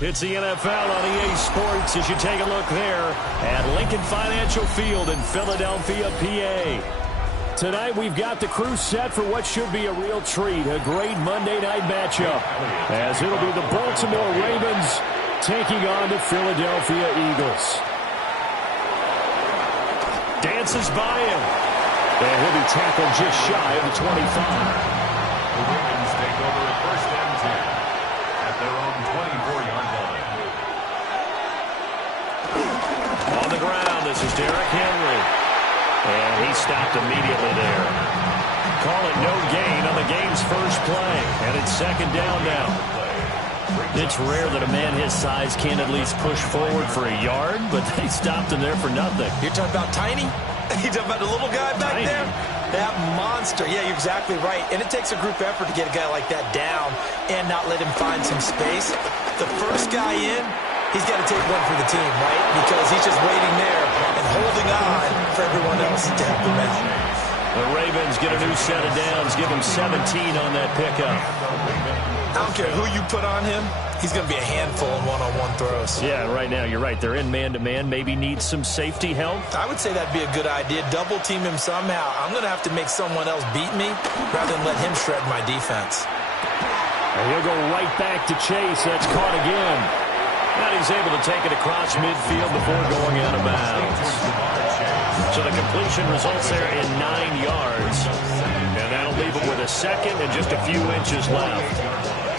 It's the NFL on EA Sports as you take a look there at Lincoln Financial Field in Philadelphia, PA. Tonight we've got the crew set for what should be a real treat, a great Monday night matchup, as it'll be the Baltimore Ravens taking on the Philadelphia Eagles. Dances by him, and he'll be tackled just shy of the 25. The Ravens take over at first and 10 at their own 24-yard line. On the ground, this is Derrick Henry. And he stopped immediately there. Call it no gain on the game's first play. And it's second down now. It's rare that a man his size can't at least push forward for a yard, but they stopped him there for nothing. You're talking about tiny? You're talking about the little guy back there? That monster. Yeah, you're exactly right. And it takes a group effort to get a guy like that down and not let him find some space. The first guy in, he's got to take one for the team, right? Because he's just waiting there and holding on for everyone else to help him out. The Ravens get a new set of downs, give him 17 on that pickup. I don't care who you put on him, he's going to be a handful in one-on-one throws. Yeah, right now, you're right. They're in man-to-man, maybe needs some safety help. I would say that'd be a good idea. Double team him somehow. I'm going to have to make someone else beat me rather than let him shred my defense. And he'll go right back to Chase. That's caught again. And he's able to take it across midfield before going out of bounds. So the completion results there in 9 yards. And that'll leave him with a second and just a few inches left.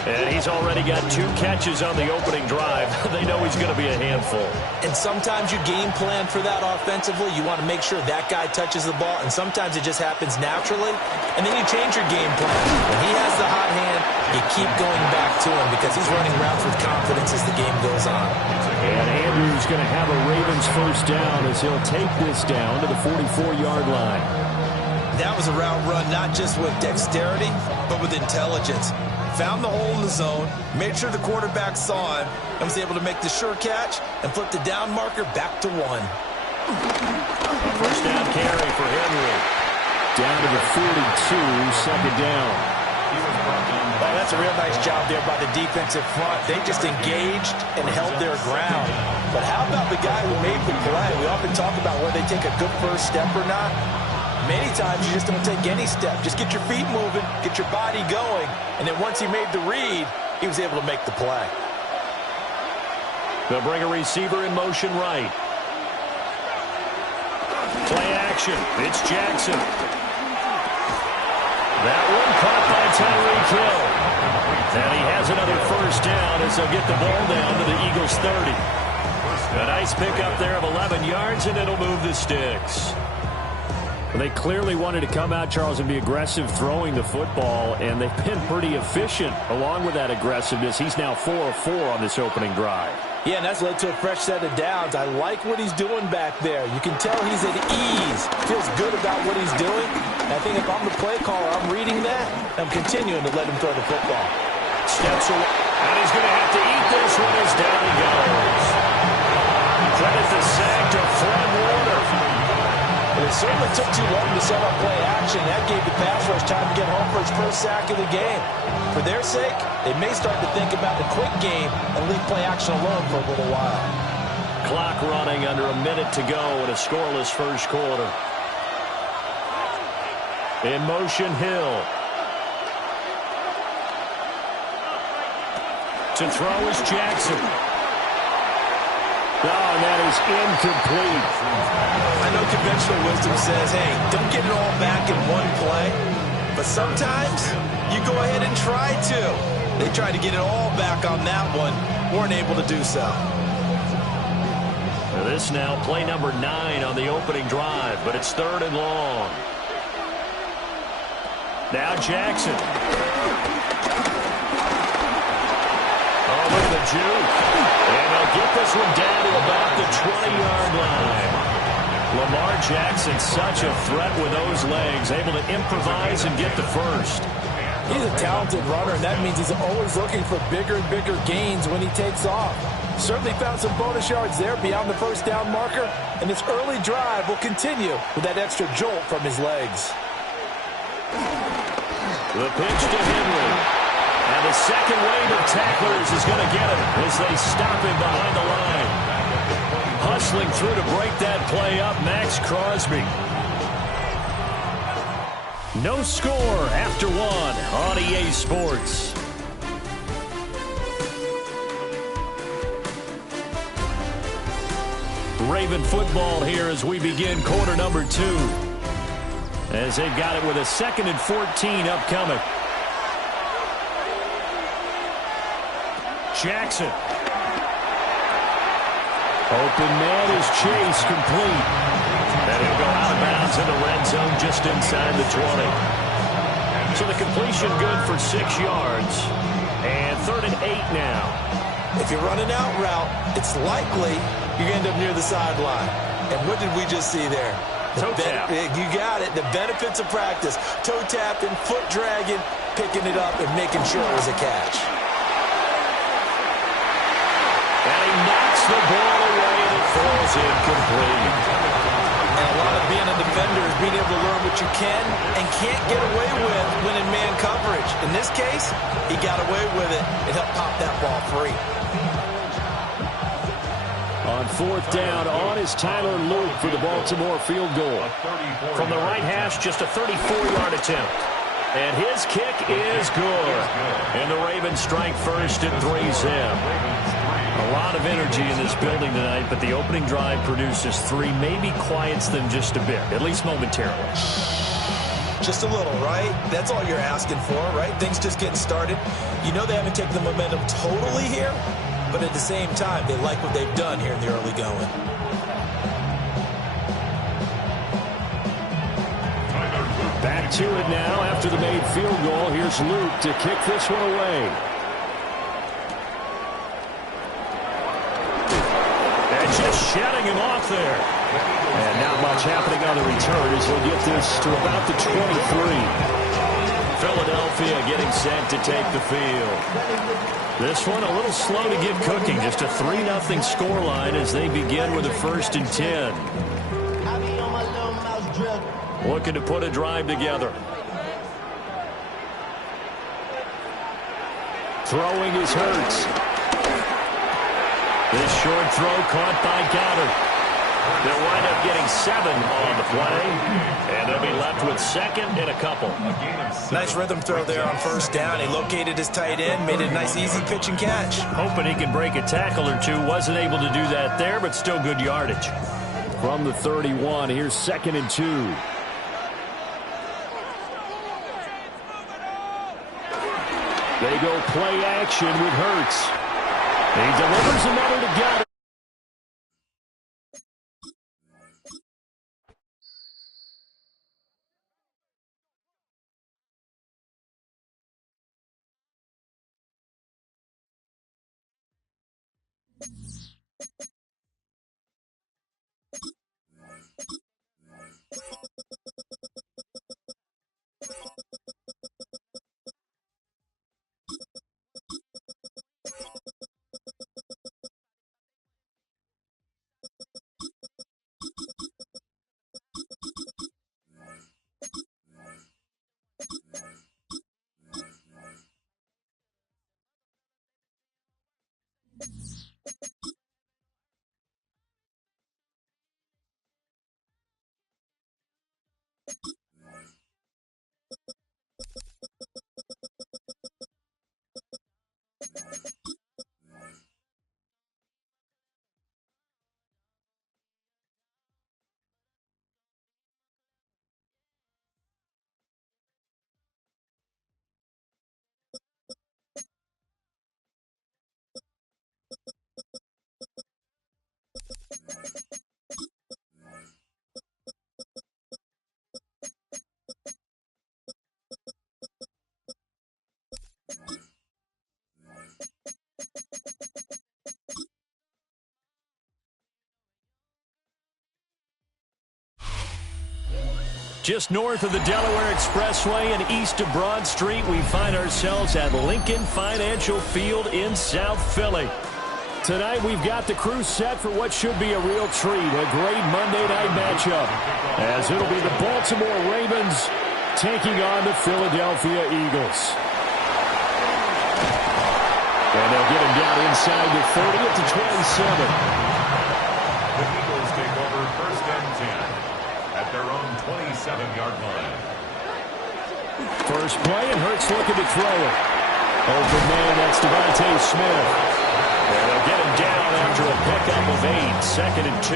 And he's already got 2 catches on the opening drive. They know he's going to be a handful. And sometimes you game plan for that offensively. You want to make sure that guy touches the ball. And sometimes it just happens naturally. And then you change your game plan. When he has the hot hand, you keep going back to him because he's running routes with confidence as the game goes on. And Andrews going to have a Ravens first down as he'll take this down to the 44-yard line. That was a route run not just with dexterity, but with intelligence. Found the hole in the zone, made sure the quarterback saw him, and was able to make the sure catch and flip the down marker back to 1. First down carry for Henry. Down to the 42, second down. Well, that's a real nice job there by the defensive front. They just engaged and held their ground. But how about the guy who made the play? We often talk about whether they take a good first step or not. Many times you just don't take any step. Just get your feet moving, get your body going, and then once he made the read, he was able to make the play. They'll bring a receiver in motion right. Play action. It's Jackson. That one caught by Tyreek Hill. And he has another first down as they'll get the ball down to the Eagles' 30. A nice pickup there of 11 yards, and it'll move the sticks. They clearly wanted to come out, Charles, and be aggressive throwing the football, and they've been pretty efficient along with that aggressiveness. He's now 4 of 4 on this opening drive. Yeah, and that's led to a fresh set of downs. I like what he's doing back there. You can tell he's at ease, feels good about what he's doing. And I think if I'm the play caller, I'm reading that, I'm continuing to let him throw the football. Steps away, and he's going to have to eat this one as down he goes. Credit the sack to Fred Warner. But it certainly took too long to set up play action. That gave the pass rush time to get home for his first sack of the game. For their sake, they may start to think about the quick game and leave play action alone for a little while. Clock running under a minute to go in a scoreless first quarter. In motion, Hill. To throw is Jackson. Oh, and that is incomplete. I know conventional wisdom says, hey, don't get it all back in one play. But sometimes you go ahead and try to. They tried to get it all back on that one. Weren't able to do so. This now play number 9 on the opening drive, but it's 3rd and long. Now Jackson. Oh, look at the juke. And they'll get this one down to about the 20-yard line. Lamar Jackson, such a threat with those legs, able to improvise and get the first. He's a talented runner, and that means he's always looking for bigger and bigger gains when he takes off. Certainly found some bonus yards there beyond the first down marker, and this early drive will continue with that extra jolt from his legs. The pitch to Henry. And the second wave of tacklers is going to get him as they stop him behind the line. Hustling through to break that play up, Max Crosby. No score after one on EA Sports. Raven football here as we begin quarter number 2. As they've got it with a 2nd and 14 upcoming. Jackson. Open man is Chase, complete. And he'll go out of bounds in the red zone just inside the 20. So the completion good for 6 yards. And 3rd and 8 now. If you're running out route, it's likely you end up near the sideline. And what did we just see there? Toe tap. You got it. The benefits of practice. Toe tapping, foot dragging, picking it up, and making sure it was a catch. And he knocks the ball away and it falls incomplete. And a lot of being a defender is being able to learn what you can and can't get away with when in man coverage. In this case, he got away with it and helped pop that ball free. On 4th down, on is Tyler Luke for the Baltimore field goal. From the right hash, just a 34-yard attempt. And his kick is good. And the Ravens strike first at 3-zip. A lot of energy in this building tonight, but the opening drive produces 3, maybe quiets them just a bit, at least momentarily. Just a little, right? That's all you're asking for, right? Things just getting started. You know they haven't taken the momentum totally here, but at the same time, they like what they've done here in the early going. Back to it now after the made field goal. Here's Luke to kick this one away. And just shutting him off there. And not much happening on the return as he'll get this to about the 23. Philadelphia getting set to take the field. This one a little slow to get cooking. Just a 3-0 scoreline as they begin with a 1st and 10. Looking to put a drive together. Throwing is Hurts. This short throw caught by Goddard. They'll wind up getting 7 on the play. And they'll be left with 2nd and a couple. Nice rhythm throw there on 1st down. He located his tight end, made it a nice easy pitch and catch. Hoping he can break a tackle or two. Wasn't able to do that there, but still good yardage. From the 31, here's 2nd and 2. They go play action with Hurts. He delivers another to Goddard. Just north of the Delaware Expressway and east of Broad Street, we find ourselves at Lincoln Financial Field in South Philly. Tonight we've got the crew set for what should be a real treat, a great Monday night matchup, as it'll be the Baltimore Ravens taking on the Philadelphia Eagles. And they'll get him down inside the 30 at the 27. The Eagles take over first and 10 at their own 27-yard line. First play, and Hurts looking to throw it. Open man, that's Devontae Smith. And they'll get him down after a pickup of 8, second and 2.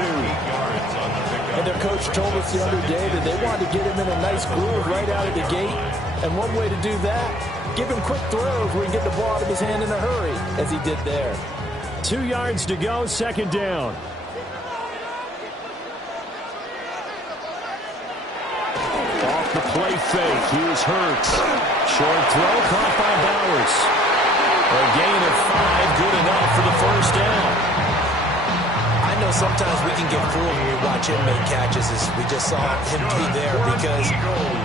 And their coach told us the other day that they wanted to get him in a nice groove right out of the gate. And one way to do that, give him quick throws where he can get the ball out of his hand in a hurry, as he did there. 2 yards to go, second down. Off the play fake, here's Hurts. Short throw, caught by Bowers. A gain of 5, good enough for the first down. I know sometimes we can get fooled when we watch him make catches, as we just saw him do there, because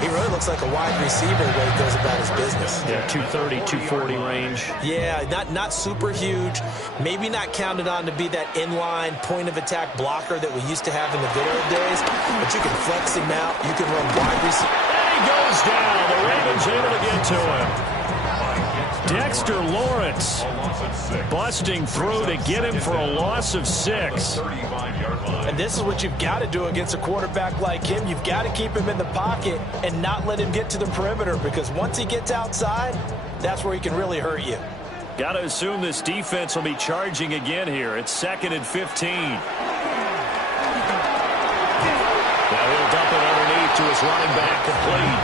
he really looks like a wide receiver the way he goes about his business. Yeah, 230, 240 range. Yeah, not super huge. Maybe not counted on to be that inline point-of-attack blocker that we used to have in the good old days, but you can flex him out. You can run wide receiver. And he goes down. The Ravens able to get to him. Dexter Lawrence busting through to get him for a loss of 6. And this is what you've got to do against a quarterback like him. You've got to keep him in the pocket and not let him get to the perimeter, because once he gets outside, that's where he can really hurt you. Got to assume this defense will be charging again here. It's second and 15. Now he'll dump it underneath to his running back, complete.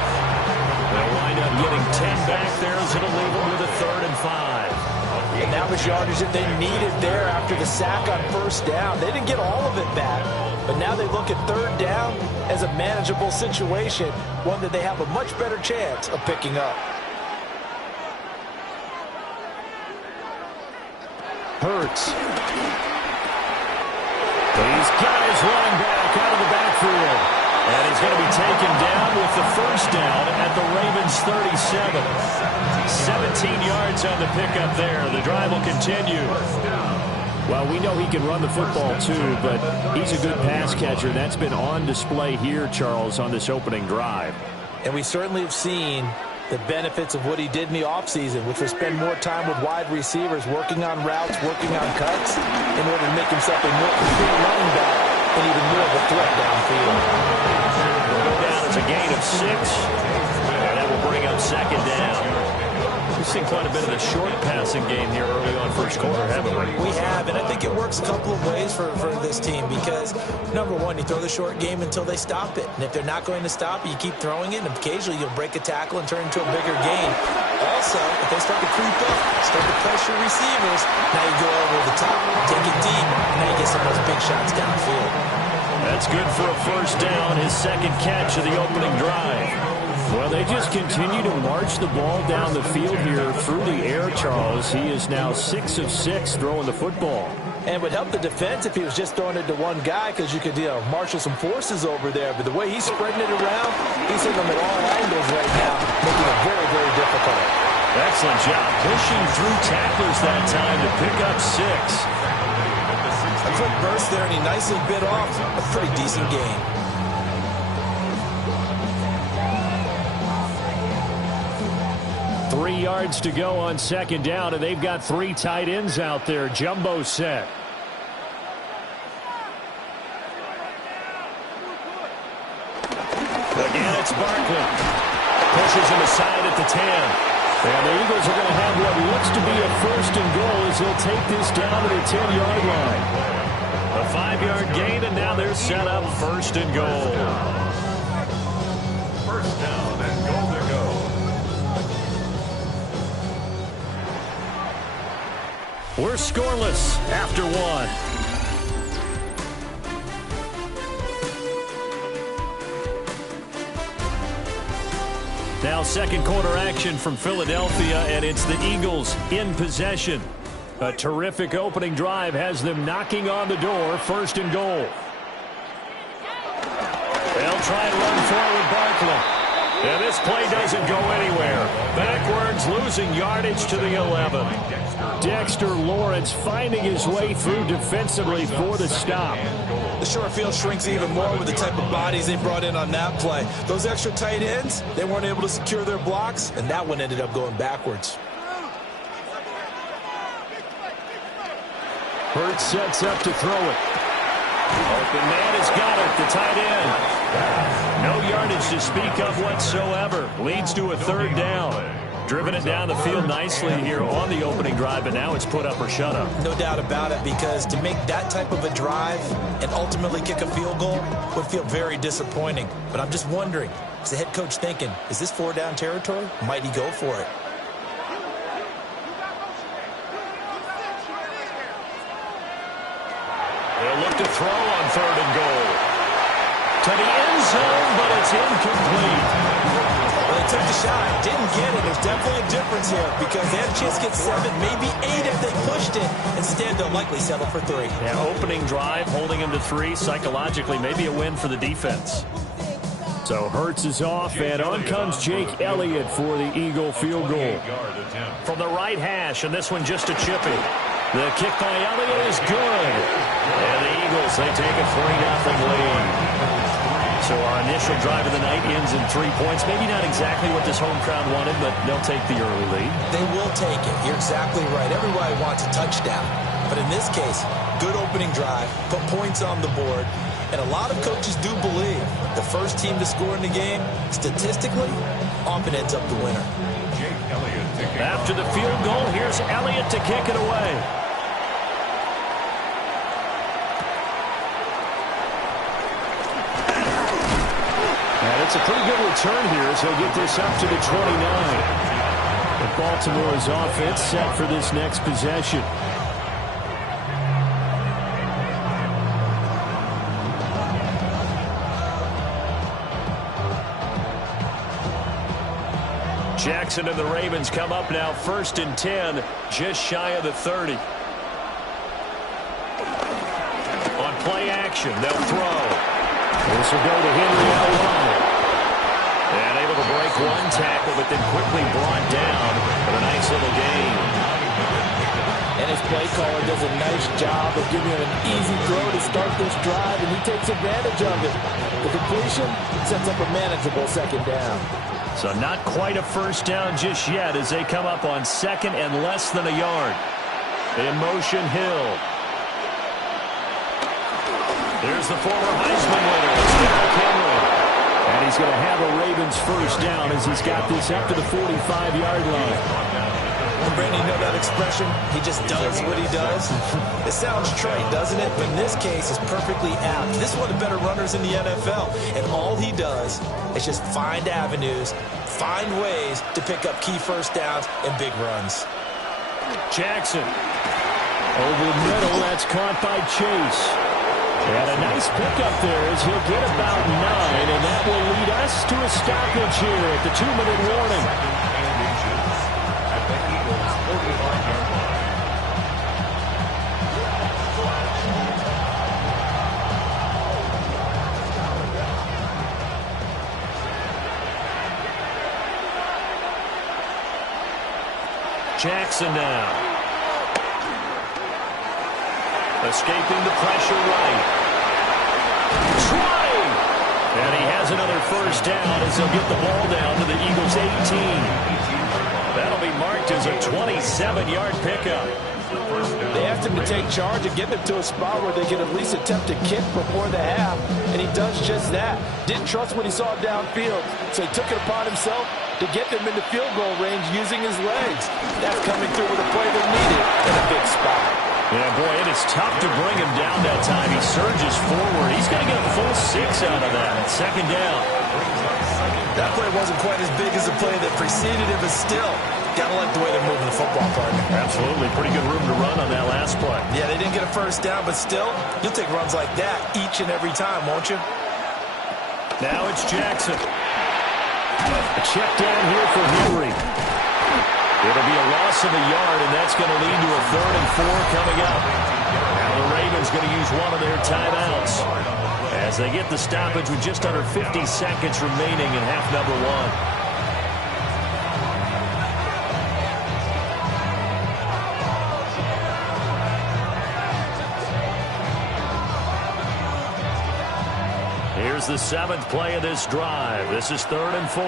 They'll wind up getting 10 back there, as it'll leave them with a 3rd and 5. And that was yardage that they needed there after the sack on first down. They didn't get all of it back, but now they look at 3rd down as a manageable situation, one that they have a much better chance of picking up. Hurts. He's got his running back out of the backfield. And he's going to be taken down with the first down at the Ravens' 37. 17 yards on the pickup there. The drive will continue. Well, we know he can run the football too, but he's a good pass catcher. That's been on display here, Charles, on this opening drive. And we certainly have seen the benefits of what he did in the offseason, which was spend more time with wide receivers, working on routes, working on cuts, in order to make himself a more complete running back and even more of a threat downfield. Go down as a gain of 6. And that will bring up second down. We've seen quite a bit of the short passing game here early on first quarter, haven't we? We have, and I think it works a couple of ways for this team, because, number one, you throw the short game until they stop it. And if they're not going to stop it, you keep throwing it, and occasionally you'll break a tackle and turn into a bigger gain. Also, if they start to creep up, start to pressure receivers, now you go over the top, take it deep, and now you get some of those big shots downfield. That's good for a first down, his second catch of the opening drive. Well, they just continue to march the ball down the field here through the air, Charles. He is now 6 of 6 throwing the football. And it would help the defense if he was just throwing it to one guy, because you could, marshal some forces over there. But the way he's spreading it around, he's hitting them at all angles right now, making it very, very difficult. Excellent job pushing through tacklers that time to pick up 6. A quick burst there, and he nicely bit off a pretty decent gain. Three yards to go on second down, and they've got 3 tight ends out there. Jumbo set. Again, it's Barkley. Pushes him aside at the 10. And the Eagles are going to have what looks to be a first and goal as they'll take this down to the 10-yard line. A 5-yard gain, and now they're set up first and goal. First down and goal to go. We're scoreless after 1. Now second quarter action from Philadelphia, and it's the Eagles in possession. A terrific opening drive has them knocking on the door, first and goal. They'll try and run forward Barkley. And this play doesn't go anywhere. Backwards, losing yardage to the 11. Dexter Lawrence finding his way through defensively for the stop. The short field shrinks even more with the type of bodies they brought in on that play. Those extra tight ends, they weren't able to secure their blocks, and that one ended up going backwards. Hurts sets up to throw it. Open man has got it, the tight end. No yardage to speak of whatsoever. Leads to a third down. Driven it down the field nicely here on the opening drive, but now it's put up or shut up. No doubt about it, because to make that type of a drive and ultimately kick a field goal would feel very disappointing. But I'm just wondering, is the head coach thinking, is this 4-down territory? Might he go for it? They'll look to throw on 3rd and goal. To the end zone, but it's incomplete. Well, they took the shot, didn't get it. There's definitely a difference here because they had a chance to get 7, maybe 8 if they pushed it. Instead, they'll likely settle for 3. Yeah, opening drive, holding him to 3. Psychologically, maybe a win for the defense. So Hurts is off, and on comes Jake Elliott for the Eagle field goal. From the right hash, and this one just a chippy. The kick by Elliott is good. And the Eagles, they take a 3-0 lead. So our initial drive of the night ends in 3 points. Maybe not exactly what this home crowd wanted, but they'll take the early lead. They will take it. You're exactly right. Everybody wants a touchdown. But in this case, good opening drive, put points on the board. And a lot of coaches do believe the first team to score in the game, statistically, often ends up the winner. After the field goal, here's Elliott to kick it away. And it's a pretty good return here as he'll get this up to the 29. And Baltimore's offense set for this next possession. Jackson and the Ravens come up now 1st and 10, just shy of the 30. On play action, they'll throw. This will go to Henry out wide. And able to break one tackle, but then quickly brought down with a nice little gain. And his play caller does a nice job of giving him an easy throw to start this drive, and he takes advantage of it. The completion sets up a manageable 2nd down. So not quite a 1st down just yet as they come up on 2nd and less than a yard. In motion, Hill. There's the former Heisman winner, Derrick Henry. And he's going to have a Ravens 1st down as he's got this up to the 45-yard line. And Brandon, you know that expression? He just does what he does. It sounds trite, doesn't it? But in this case, it's perfectly apt. This is one of the better runners in the NFL. And all he does is just find avenues, find ways to pick up key 1st downs and big runs. Jackson. Over the middle, that's caught by Chase. And a nice pickup there as he'll get about 9, and that will lead us to a stoppage here at the 2-minute warning. Jackson now. Escaping the pressure right. Trying! And he has another 1st down as he'll get the ball down to the Eagles' 18. That'll be marked as a 27-yard pickup. They asked him to take charge and get them to a spot where they could at least attempt to kick before the half, and he does just that. Didn't trust what he saw downfield, so he took it upon himself to get them into field goal range using his legs. That's coming through with a play they needed in a big spot. Yeah, boy, it is tough to bring him down that time. He surges forward. He's going to get a full 6 out of that. 2nd down. That play wasn't quite as big as the play that preceded it, but still, gotta like the way they're moving the football, partner. Absolutely. Pretty good room to run on that last play. Yeah, they didn't get a 1st down, but still, you'll take runs like that each and every time, won't you? Now it's Jackson. A check down here for Henry. It'll be a loss of a yard, and that's going to lead to a 3rd and 4 coming up. Now the Ravens going to use one of their timeouts as they get the stoppage with just under 50 seconds remaining in half number 1. Here's the 7th play of this drive. This is 3rd and 4.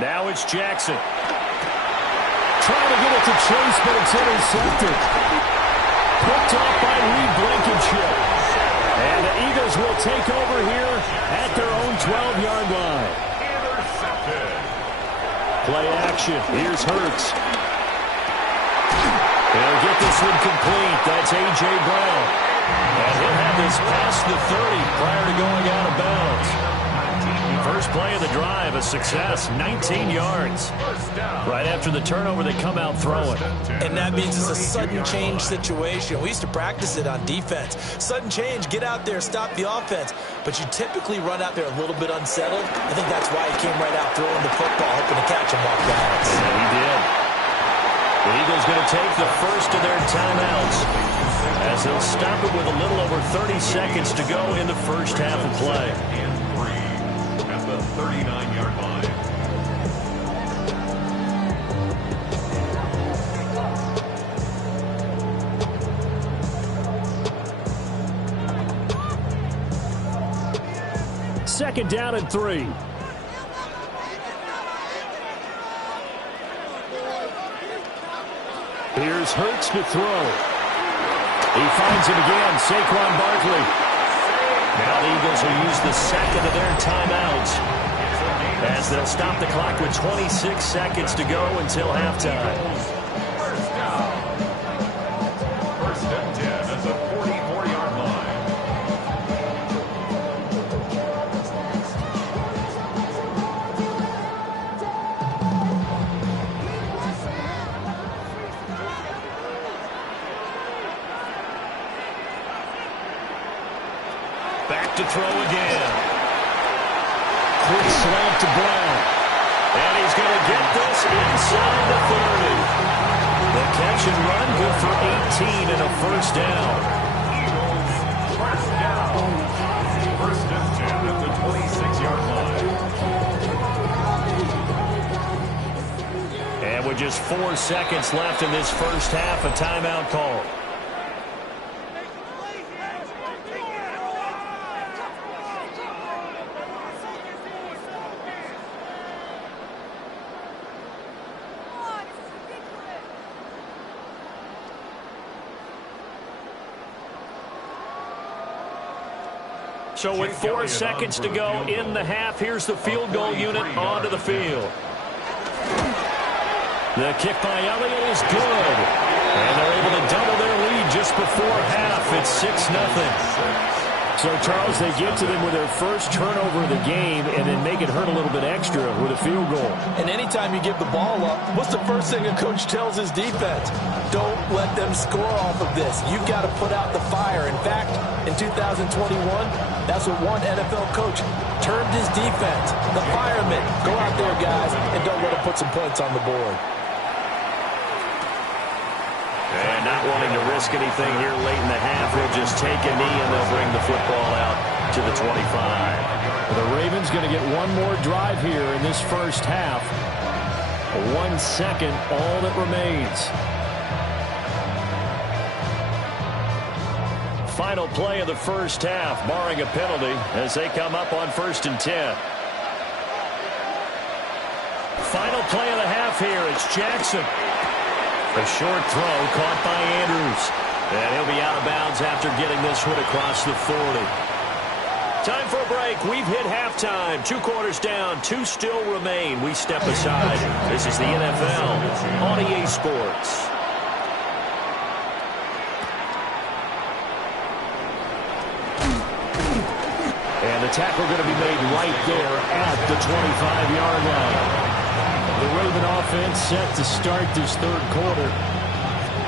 Now it's Jackson. trying to get it to Chase, but it's intercepted. Picked off by Reed Blankenship. And the Eagles will take over here at their own 12-yard line. Intercepted. Play action. Here's Hurts. He'll get this one complete. That's A.J. Brown. And he'll have this past the 30 prior to going out of bounds. First play of the drive, a success, 19 yards. Right after the turnover, they come out throwing. And that means it's a sudden change situation. We used to practice it on defense. Sudden change, get out there, stop the offense. But you typically run out there a little bit unsettled. I think that's why he came right out throwing the football, hoping to catch him off balance. And he did. The Eagles going to take the first of their timeouts as they'll stop it with a little over 30 seconds to go in the first half of play. At the 39-yard line. Second down and 3. Here's Hurts to throw. He finds him again, Saquon Barkley. Now the Eagles will use the second of their timeouts as they'll stop the clock with 26 seconds to go until halftime. First down. First and 10 at the 44-yard line. Back to throw again. Quick slant to Brown. And he's going to get this inside the 30. The catch and run good for 18 and a first down. Eagles, first down. First and 10 at the 26-yard line. And with just 4 seconds left in this first half, a timeout call. So with 4 seconds to go in the half, here's the field goal unit onto the field. The kick by Elliott is good. And they're able to double their lead just before half. It's 6-0. So, Charles, they get to them with their first turnover of the game and then make it hurt a little bit extra with a field goal. And anytime you give the ball up, what's the first thing a coach tells his defense? Don't let them score off of this. You've got to put out the fire. In fact, in 2021, that's what one NFL coach termed his defense. The firemen. Go out there, guys, and don't let them put some points on the board. And not wanting to risk anything here late in the half, they'll just take a knee and they'll bring the football out to the 25. The Ravens going to get one more drive here in this first half. 1 second, all that remains. Final play of the first half, barring a penalty, as they come up on 1st and 10. Final play of the half here, it's Jackson. A short throw caught by Andrews. And he'll be out of bounds after getting this one across the 40. Time for a break. We've hit halftime. 2 quarters down. 2 still remain. We step aside. This is the NFL on EA Sports. And the tackle going to be made right there at the 25-yard line. The Raven offense set to start this third quarter.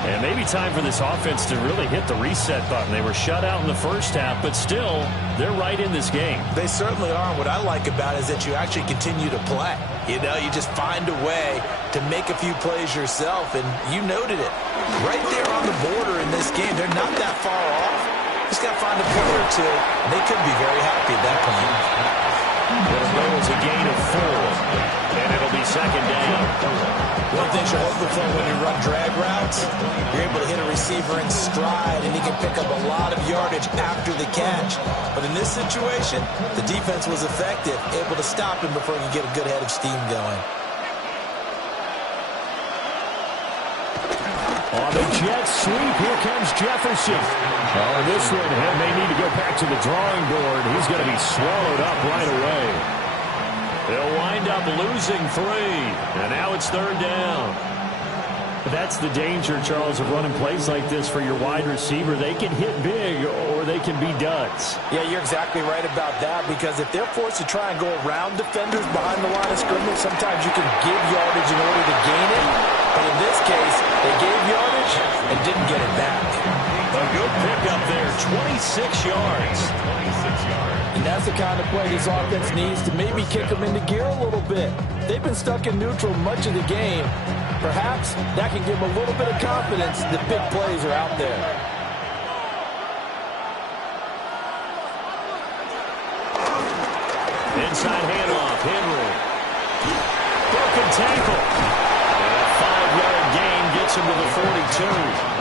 And maybe time for this offense to really hit the reset button. They were shut out in the first half, but still, they're right in this game. They certainly are. What I like about it is that you actually continue to play. You know, you just find a way to make a few plays yourself, and you noted it. Right there on the border in this game, they're not that far off. Just got to find a play or two, and they could be very happy at that point. It'll go as a gain of 4. And it'll be second down. One thing you're hoping for when you run drag routes, you're able to hit a receiver in stride, and he can pick up a lot of yardage after the catch. But in this situation, the defense was effective, able to stop him before he could get a good head of steam going. On the jet sweep, here comes Jefferson. Oh, this one may need to go back to the drawing board. He's going to be swallowed up right away. They'll wind up losing 3, and now it's 3rd down. That's the danger, Charles, of running plays like this for your wide receiver. They can hit big or they can be duds. Yeah, you're exactly right about that, because if they're forced to try and go around defenders behind the line of scrimmage, sometimes you can give yardage in order to gain it. But in this case, they gave yardage and didn't get it back. A good pickup there, 26 yards. 26 yards. And that's the kind of play this offense needs to maybe kick them into gear a little bit. They've been stuck in neutral much of the game. Perhaps that can give them a little bit of confidence that big plays are out there. Inside handoff, Henry. Broken tackle. And a 5-yard gain gets him to the 42.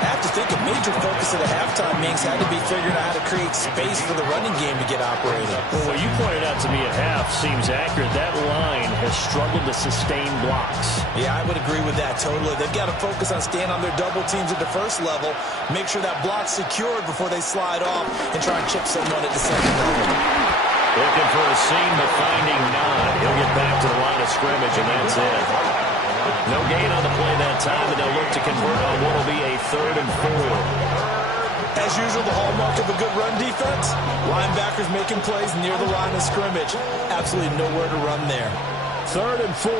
I have to think a major focus of the halftime, Minks, had to be figuring out how to create space for the running game to get operating. Well, what you pointed out to me at half seems accurate. That line has struggled to sustain blocks. Yeah, I would agree with that totally. They've got to focus on staying on their double teams at the first level, make sure that block's secured before they slide off and try and chip someone at the second level. Looking for a seam, but finding none. He'll get back to the line of scrimmage, and that's it. No gain on the play that time, and they'll look to convert on what will be a 3rd and 4. As usual, the hallmark of a good run defense, linebackers making plays near the line of scrimmage. Absolutely nowhere to run there. 3rd and 4.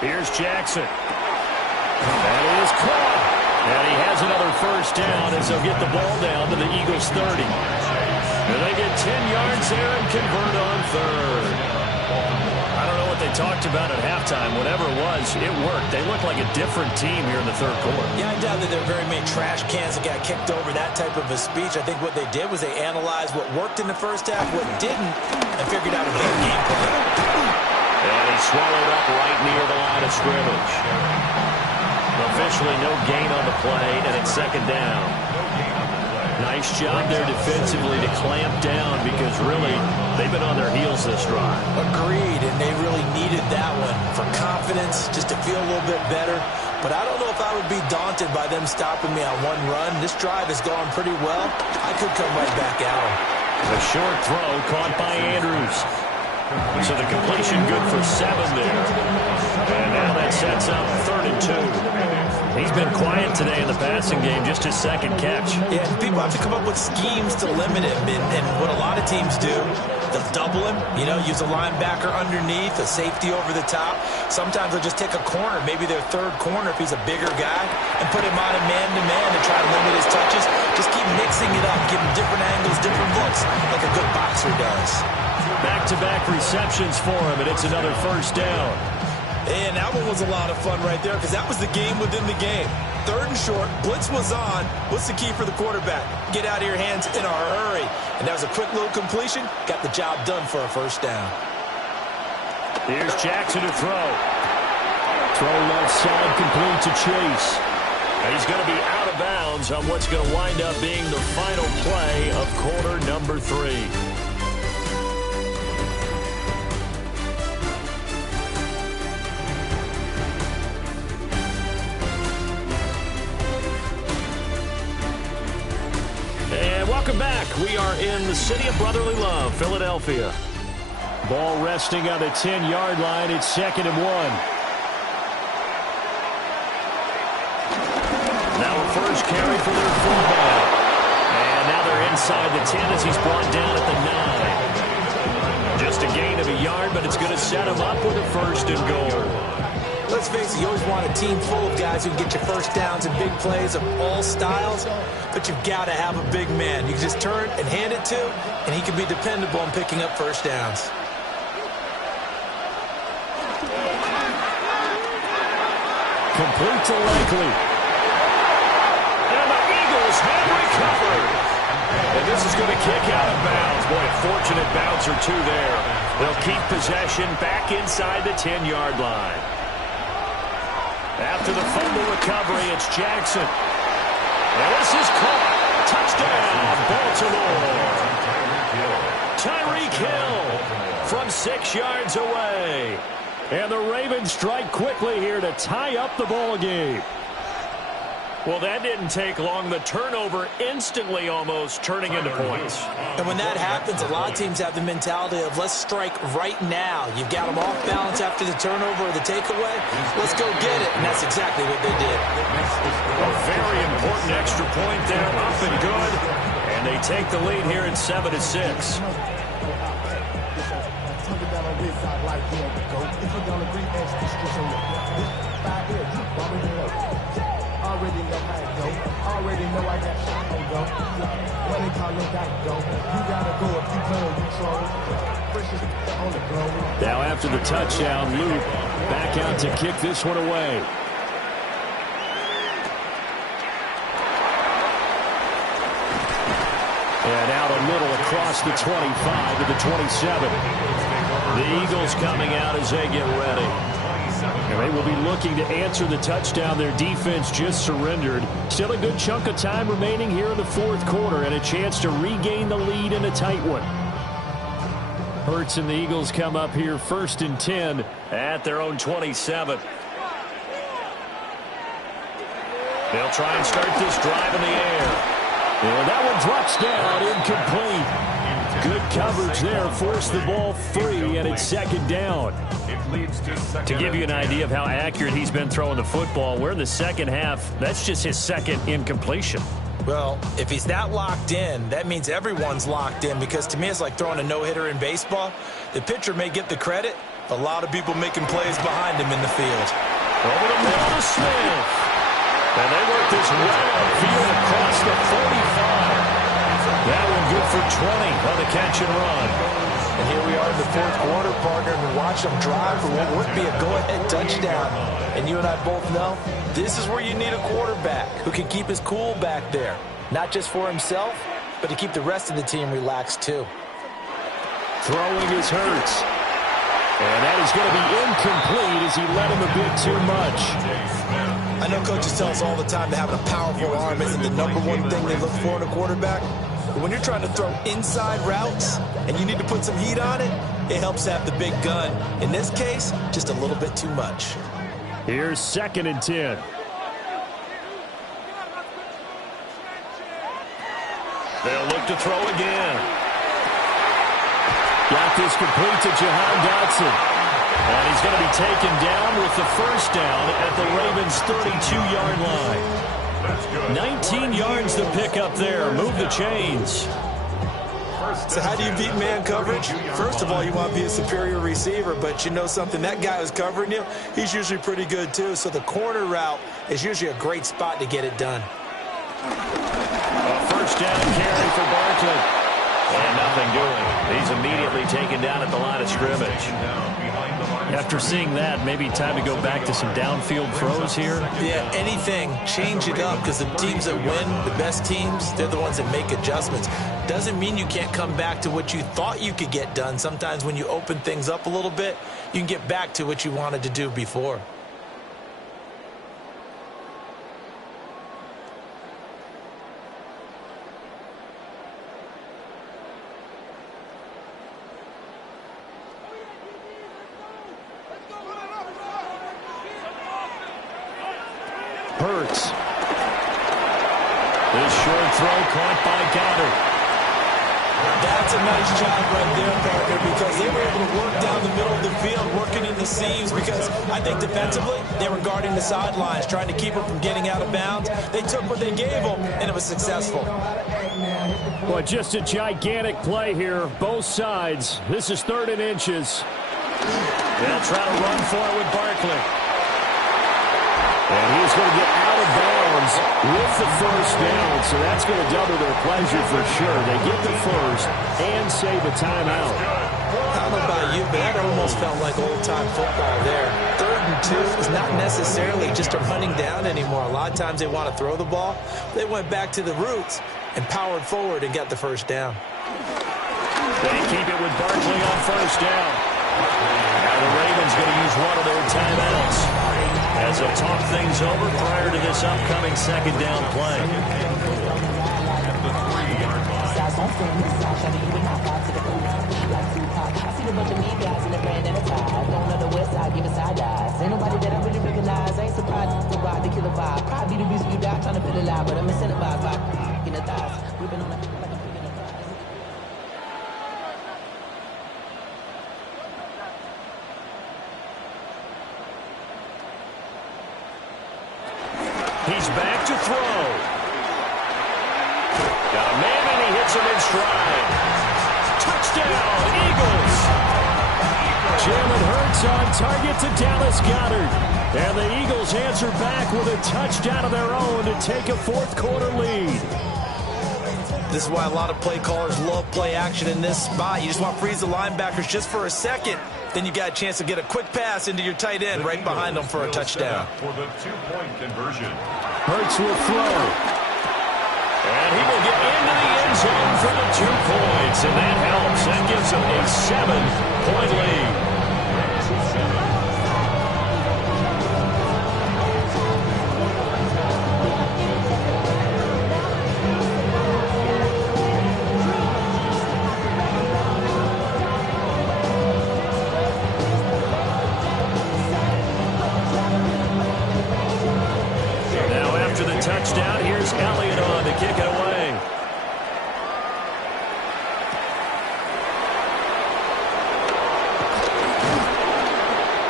Here's Jackson. That is caught. And he has another 1st down as they'll get the ball down to the Eagles 30. And they get 10 yards there and convert on 3rd. I don't know what they talked about at halftime. Whatever it was, it worked. They look like a different team here in the 3rd quarter. Yeah, I doubt that there are very many trash cans that got kicked over, that type of a speech. I think what they did was they analyzed what worked in the first half, what didn't, and figured out a better game plan. And he swallowed up right near the line of scrimmage. Officially no gain on the play, and it's 2nd down. Nice job there defensively to clamp down, because really they've been on their heels this drive. Agreed, and they really needed that one for confidence, just to feel a little bit better. But I don't know if I would be daunted by them stopping me on one run. This drive has gone pretty well. I could come right back at them. A short throw caught by Andrews. So the completion good for 7 there. And now that sets up 3rd and 2. He's been quiet today in the passing game, just his 2nd catch. Yeah, people have to come up with schemes to limit him, and what a lot of teams do, they'll double him, use a linebacker underneath, a safety over the top. Sometimes they'll just take a corner, maybe their 3rd corner if he's a bigger guy, and put him on a man-to-man and try to limit his touches. Just keep mixing it up, give him different angles, different looks, like a good boxer does. Back-to-back receptions for him, and it's another 1st down. And that one was a lot of fun right there, because that was the game within the game. 3rd and short, blitz was on. What's the key for the quarterback? Get out of your hands in a hurry. And that was a quick little completion. Got the job done for a 1st down. Here's Jackson to throw. Throw left side, complete to Chase. And he's going to be out of bounds on what's going to wind up being the final play of quarter number 3. Welcome back. We are in the city of brotherly love, Philadelphia. Ball resting on the 10-yard line. It's 2nd and 1. Now a first carry for their fullback. And now they're inside the 10 as he's brought down at the 9. Just a gain of a yard, but it's going to set him up with a 1st and goal. Let's face it, you always want a team full of guys who can get you 1st downs and big plays of all styles, but you've got to have a big man you can just turn and hand it to, and he can be dependable in picking up 1st downs. Complete to Likely. And the Eagles have recovered. And this is going to kick out of bounds. Boy, a fortunate bounce or 2 there. They'll keep possession back inside the 10-yard line. After the fumble recovery, it's Jackson. And this is caught. Touchdown, Baltimore. Tyreek Hill from 6 yards away. And the Ravens strike quickly here to tie up the ball game. Well, that didn't take long. The turnover instantly almost turning into points. And when that happens, a lot of teams have the mentality of let's strike right now. You've got them off balance after the turnover or the takeaway. Let's go get it. And that's exactly what they did. A very important extra point there, up and good. And they take the lead here at 7-6. Already know how it go. Already know I got shot on go. When they call it that go. You gotta go if you play you troll. Precious on the go. Now after the touchdown, Luke back out to kick this one away. And out a little across the 25 to the 27. The Eagles coming out as they get ready. And they will be looking to answer the touchdown their defense just surrendered. Still a good chunk of time remaining here in the fourth quarter and a chance to regain the lead in a tight one. Hurts and the Eagles come up here 1st and 10 at their own 27. They'll try and start this drive in the air. And that one drops down, incomplete. Good coverage there, forced the ball free, and it's 2nd down. To give you an idea of how accurate he's been throwing the football, we're in the second half. That's just his 2nd incompletion. Well, if he's that locked in, that means everyone's locked in, because to me it's like throwing a no-hitter in baseball. The pitcher may get the credit, a lot of people making plays behind him in the field. Over the middle to Smith. And they work this right upfield across the 45. That one good for 20 on the catch and run. And here we are in the fourth quarter, partner, and watch them drive for what would be a go-ahead touchdown. And you and I both know this is where you need a quarterback who can keep his cool back there. Not just for himself, but to keep the rest of the team relaxed too. Throwing is Hurts. And that is going to be incomplete as he led him a bit too much. I know coaches tell us all the time that having a powerful arm isn't the number one thing they look for in a quarterback. But when you're trying to throw inside routes and you need to put some heat on it, it helps have the big gun. In this case, just a little bit too much. Here's 2nd and 10. They'll look to throw again. Got this complete to Jahan Dotson. And he's going to be taken down with the 1st down at the Ravens' 32-yard line. 19 yards to pick up there. Move the chains. So how do you beat man coverage? First of all, you want to be a superior receiver, but you know something, that guy who's covering you, he's usually pretty good too. So the corner route is usually a great spot to get it done. A 1st down carry for Barkley. And nothing doing. He's immediately taken down at the line of scrimmage. After seeing that, maybe time to go back to some downfield throws here. Yeah, anything. Change it up, because the teams that win, the best teams, they're the ones that make adjustments. Doesn't mean you can't come back to what you thought you could get done. Sometimes when you open things up a little bit, you can get back to what you wanted to do before. Hurts. This short throw caught by Goddard. That's a nice job right there, partner, because they were able to work down the middle of the field, working in the seams, because I think defensively they were guarding the sidelines, trying to keep them from getting out of bounds. They took what they gave them, and it was successful. Well, just a gigantic play here, both sides. This is 3rd and inches. They'll try to run for it with Barkley. And he's going to get out of bounds with the 1st down, so that's going to double their pleasure for sure. They get the 1st and save a timeout. I don't know about you, but that almost felt like old-time football there. 3rd and 2 is not necessarily just a running down anymore. A lot of times they want to throw the ball. They went back to the roots and powered forward and got the 1st down. They keep it with Barkley on 1st down. Now the Ravens going to use one of their timeouts as they'll talk things over prior to this upcoming 2nd down play. I'm still in this side, shawty, you would not vibe to the cool. Like Tupac, I see the bunch of me guys in the brand and a tie. Going on the west side, giving side eyes. Ain't nobody that I really recognize. I ain't surprised to ride the killer vibe. Probably the reason you die trying to feel alive, but I'm incentivized by in the thighs. We've been on like a pig in the thighs. He's back to throw. Got a man and he hits him in stride. Touchdown, Eagles. Jalen Hurts on target to Dallas Goedert. And the Eagles answer back with a touchdown of their own to take a fourth-quarter lead. This is why a lot of play callers love play action in this spot. You just want to freeze the linebackers just for a second. Then you got a chance to get a quick pass into your tight end right behind them for a touchdown. For the two-point conversion. Hurts will throw. And he will get into the end zone for the 2 points. And that helps. That gives him a 7-point lead. Touchdown. Here's Elliott on to kick it away.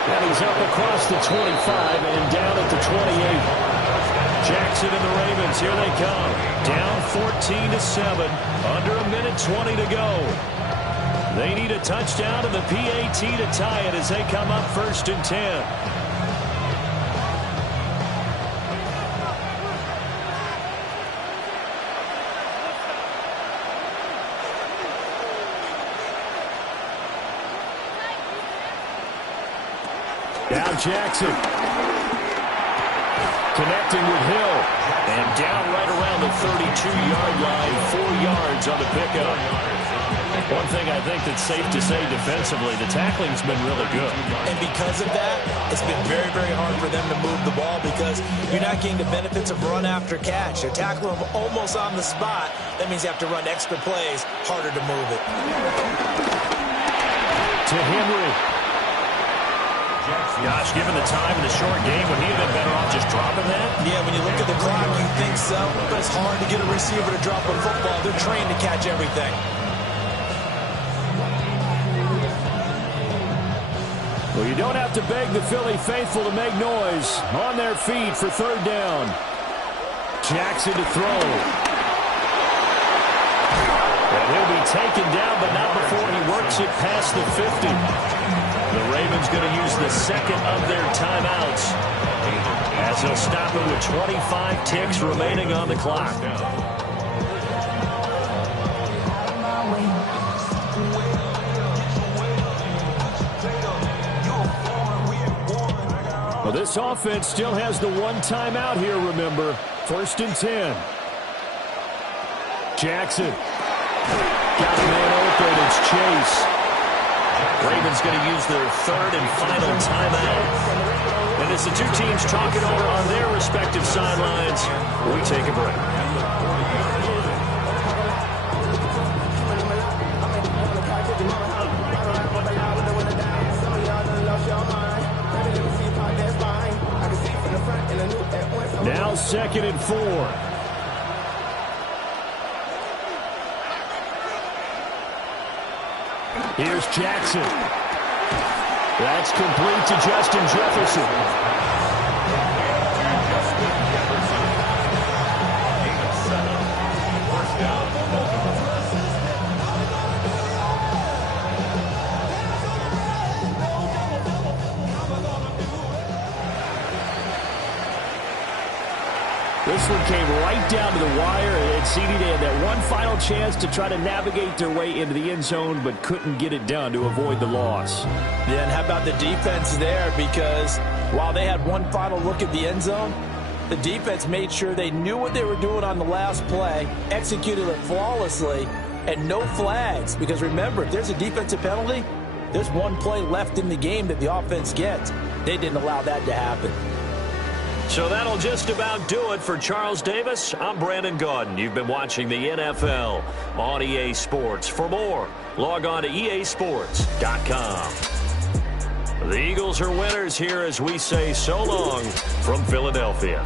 And he's up across the 25 and down at the 28. Jackson and the Ravens, here they come. Down 14-7. Under a minute 20 to go. They need a touchdown and the PAT to tie it as they come up 1st and 10. Now Jackson connecting with Hill and down right around the 32-yard line, 4 yards on the pickup. One thing I think that's safe to say defensively, the tackling's been really good. And because of that, it's been very, very hard for them to move the ball because you're not getting the benefits of run after catch. They're tackling them almost on the spot. That means you have to run extra plays, harder to move it. To Henry. Gosh, given the time in the short game, would he have been better off just dropping that? Yeah, when you look at the clock, you think so. But it's hard to get a receiver to drop a football. They're trained to catch everything. Well, you don't have to beg the Philly faithful to make noise. On their feet for 3rd down. Jackson to throw. And he'll be taken down, but not before he works it past the 50. The Ravens going to use the second of their timeouts as they'll stop it with 25 ticks remaining on the clock. Well, this offense still has the 1 timeout here, remember. 1st and 10. Jackson. Got a man open. It's Chase. Ravens going to use their 3rd and final timeout. And as the 2 teams talk it over on their respective sidelines, we take a break. Now 2nd and 4. Here's Jackson. That's complete to Justin Jefferson. This one came right down to the wire, and CD, they had that one final chance to try to navigate their way into the end zone, but couldn't get it done to avoid the loss. Yeah, and how about the defense there? Because while they had one final look at the end zone, the defense made sure they knew what they were doing on the last play, executed it flawlessly, and no flags. Because remember, if there's a defensive penalty, there's one play left in the game that the offense gets. They didn't allow that to happen. So that'll just about do it for Charles Davis. I'm Brandon Gaudin. You've been watching the NFL on EA Sports. For more, log on to easports.com. The Eagles are winners here as we say so long from Philadelphia.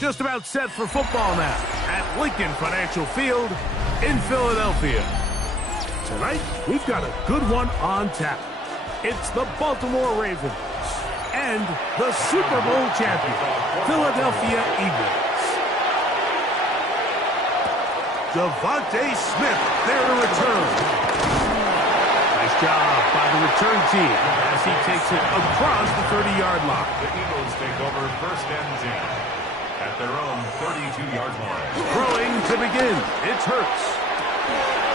Just about set for football now at Lincoln Financial Field in Philadelphia. Tonight, we've got a good one on tap. It's the Baltimore Ravens and the Super Bowl champion, Philadelphia Eagles. Devontae Smith there to return. Nice job by the return team as he takes it across the 30-yard line. The Eagles take over first and 10 at their own 32-yard line. Throwing to begin. It's Hurts.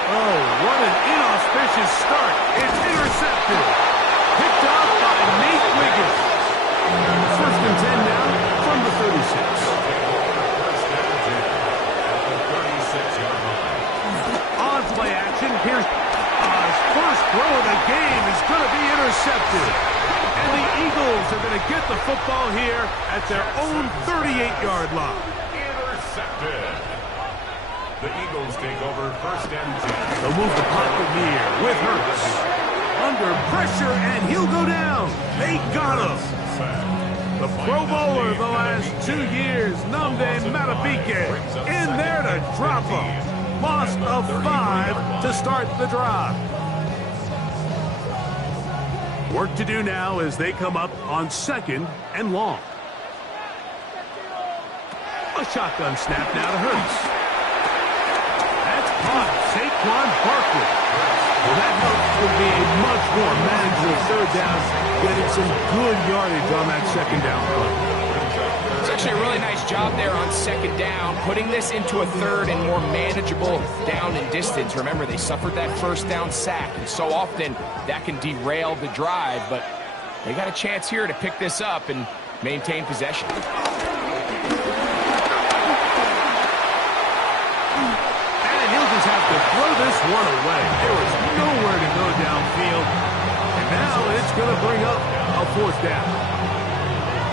Oh, what an inauspicious start. It's intercepted. Picked off by Nate Wiggins. First and 10 now from the 36. First and 10 at the 36-yard line. On play action, here's his first throw of the game is going to be intercepted. And the Eagles are going to get the football here at their own 38-yard line. Intercepted. The Eagles take over first and 10. They'll move the pocket here with Hurts. Under pressure, and he'll go down. They got him. The Pro Bowler the last 2 years, Nnamdi Madubuike, in there to drop him. Loss of 5 to start the drive. Work to do now as they come up on 2nd and long. A shotgun snap now to Hurts. That's caught. Saquon Barkley. Well, that helps to be a much more manageable 3rd down, getting some good yardage on that 2nd down play. It's actually a really nice job there on 2nd down, putting this into a 3rd and more manageable down and distance. Remember, they suffered that 1st down sack, and so often that can derail the drive, but they got a chance here to pick this up and maintain possession. Have to throw this one away. There was nowhere to go downfield, and now it's going to bring up a 4th down.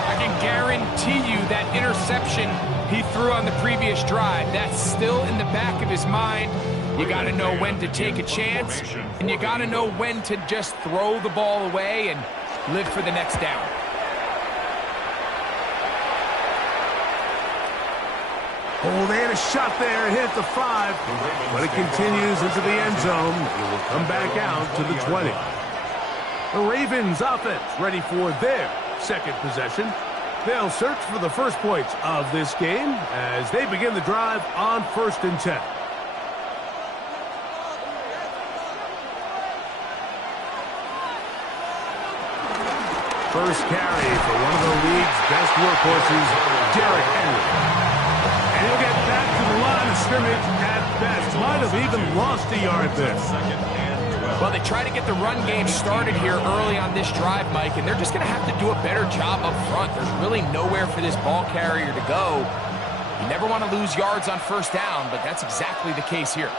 I can guarantee you that interception he threw on the previous drive, that's still in the back of his mind. You got to know when to take a chance, and you got to know when to just throw the ball away and live for the next down. Oh, they had a shot there, hit the 5, but it continues into the end zone. It will come back out to the 20. The Ravens offense ready for their 2nd possession. They'll search for the first points of this game as they begin the drive on 1st and 10. First carry for one of the league's best workhorses, Derrick Henry. And he'll get back to the line of scrimmage at best. Might have even lost a yard there. Well, they try to get the run game started here early on this drive, Mike, and they're just going to have to do a better job up front. There's really nowhere for this ball carrier to go. You never want to lose yards on 1st down, but that's exactly the case here.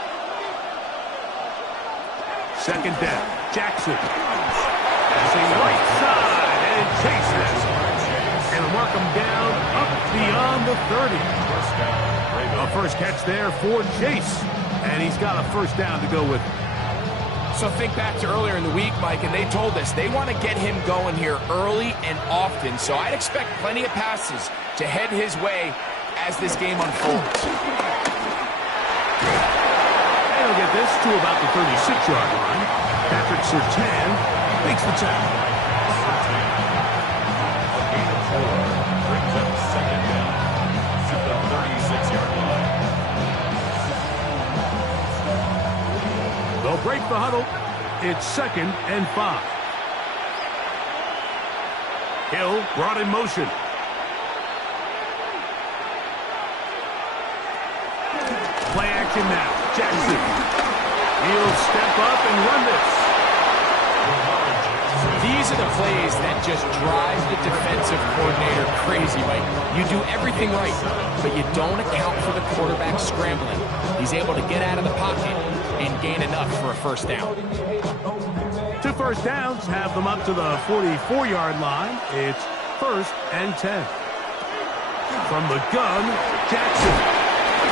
2nd down. Jackson. Passing right side, and Chase has it. And mark him down up beyond the 30. A first catch there for Chase, and he's got a 1st down to go with him. So think back to earlier in the week, Mike, and they told us they want to get him going here early and often. So I'd expect plenty of passes to head his way as this game unfolds. And he'll get this to about the 36-yard line. Patrick Surtain makes the tackle. They'll break the huddle. It's 2nd and 5. Hill brought in motion. Play action now. Jackson. He'll step up and run this. These are the plays that just drive the defensive coordinator crazy, Mike. You do everything right, but you don't account for the quarterback scrambling. He's able to get out of the pocket and gain enough for a 1st down. 2 first downs have them up to the 44-yard line. It's 1st and 10. From the gun, Jackson.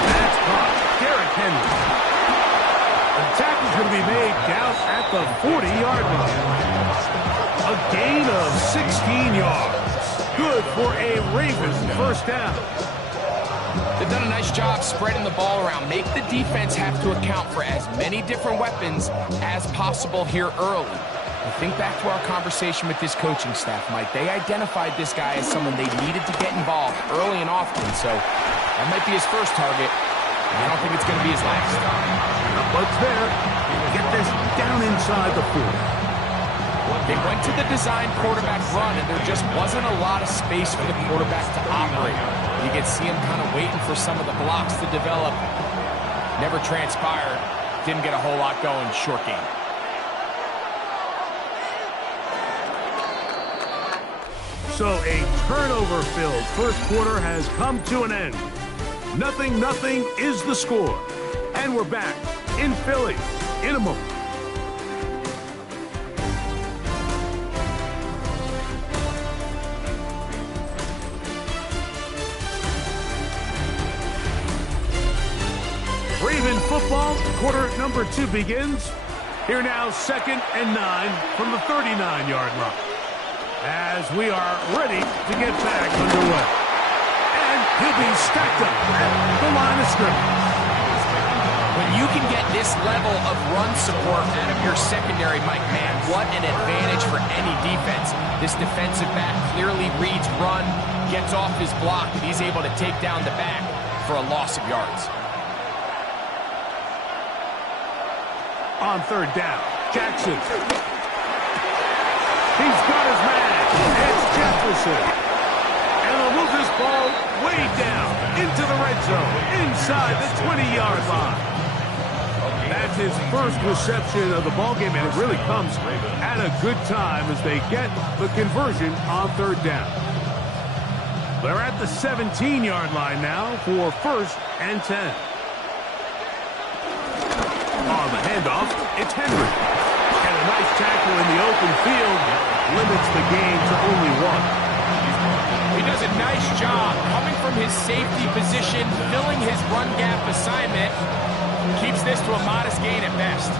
That's caught. Derrick Henry. The tackle's going to be made down at the 40-yard line. A gain of 16 yards. Good for a Ravens 1st down. They've done a nice job spreading the ball around. Make the defense have to account for as many different weapons as possible here early. I think back to our conversation with this coaching staff, Mike. They identified this guy as someone they needed to get involved early and often. So that might be his first target. I don't think it's going to be his last. What's there? Get this down inside the 40. They went to the design quarterback run, and there just wasn't a lot of space for the quarterback to operate. You could see him kind of waiting for some of the blocks to develop. Never transpired. Didn't get a whole lot going. Short game. So a turnover-filled 1st quarter has come to an end. 0-0 is the score. And we're back in Philly in a moment. Raven football, quarter number 2 begins. Here now, 2nd and 9 from the 39-yard line. As we are ready to get back underway. And he'll be stacked up at the line of scrimmage. When you can get this level of run support out of your secondary, Mike, man, what an advantage for any defense. This defensive back clearly reads run, gets off his block, and he's able to take down the back for a loss of yards. On third down, Jackson. He's got his man. It's Jefferson. And they'll move this ball way down into the red zone, inside the 20-yard line. That's his first reception of the ballgame, and it really comes at a good time as they get the conversion on third down. They're at the 17-yard line now for 1st and 10. On the handoff, it's Henry. And a nice tackle in the open field limits the game to only 1. He does a nice job coming from his safety position, filling his run gap assignment. Keeps this to a modest gain at best.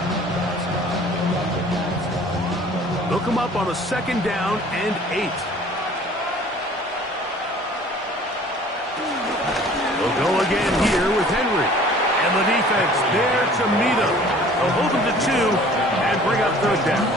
They'll come up on a 2nd down and 8. They'll go again here with Henry. And the defense there to meet him. They'll hold him to 2 and bring up 3rd down.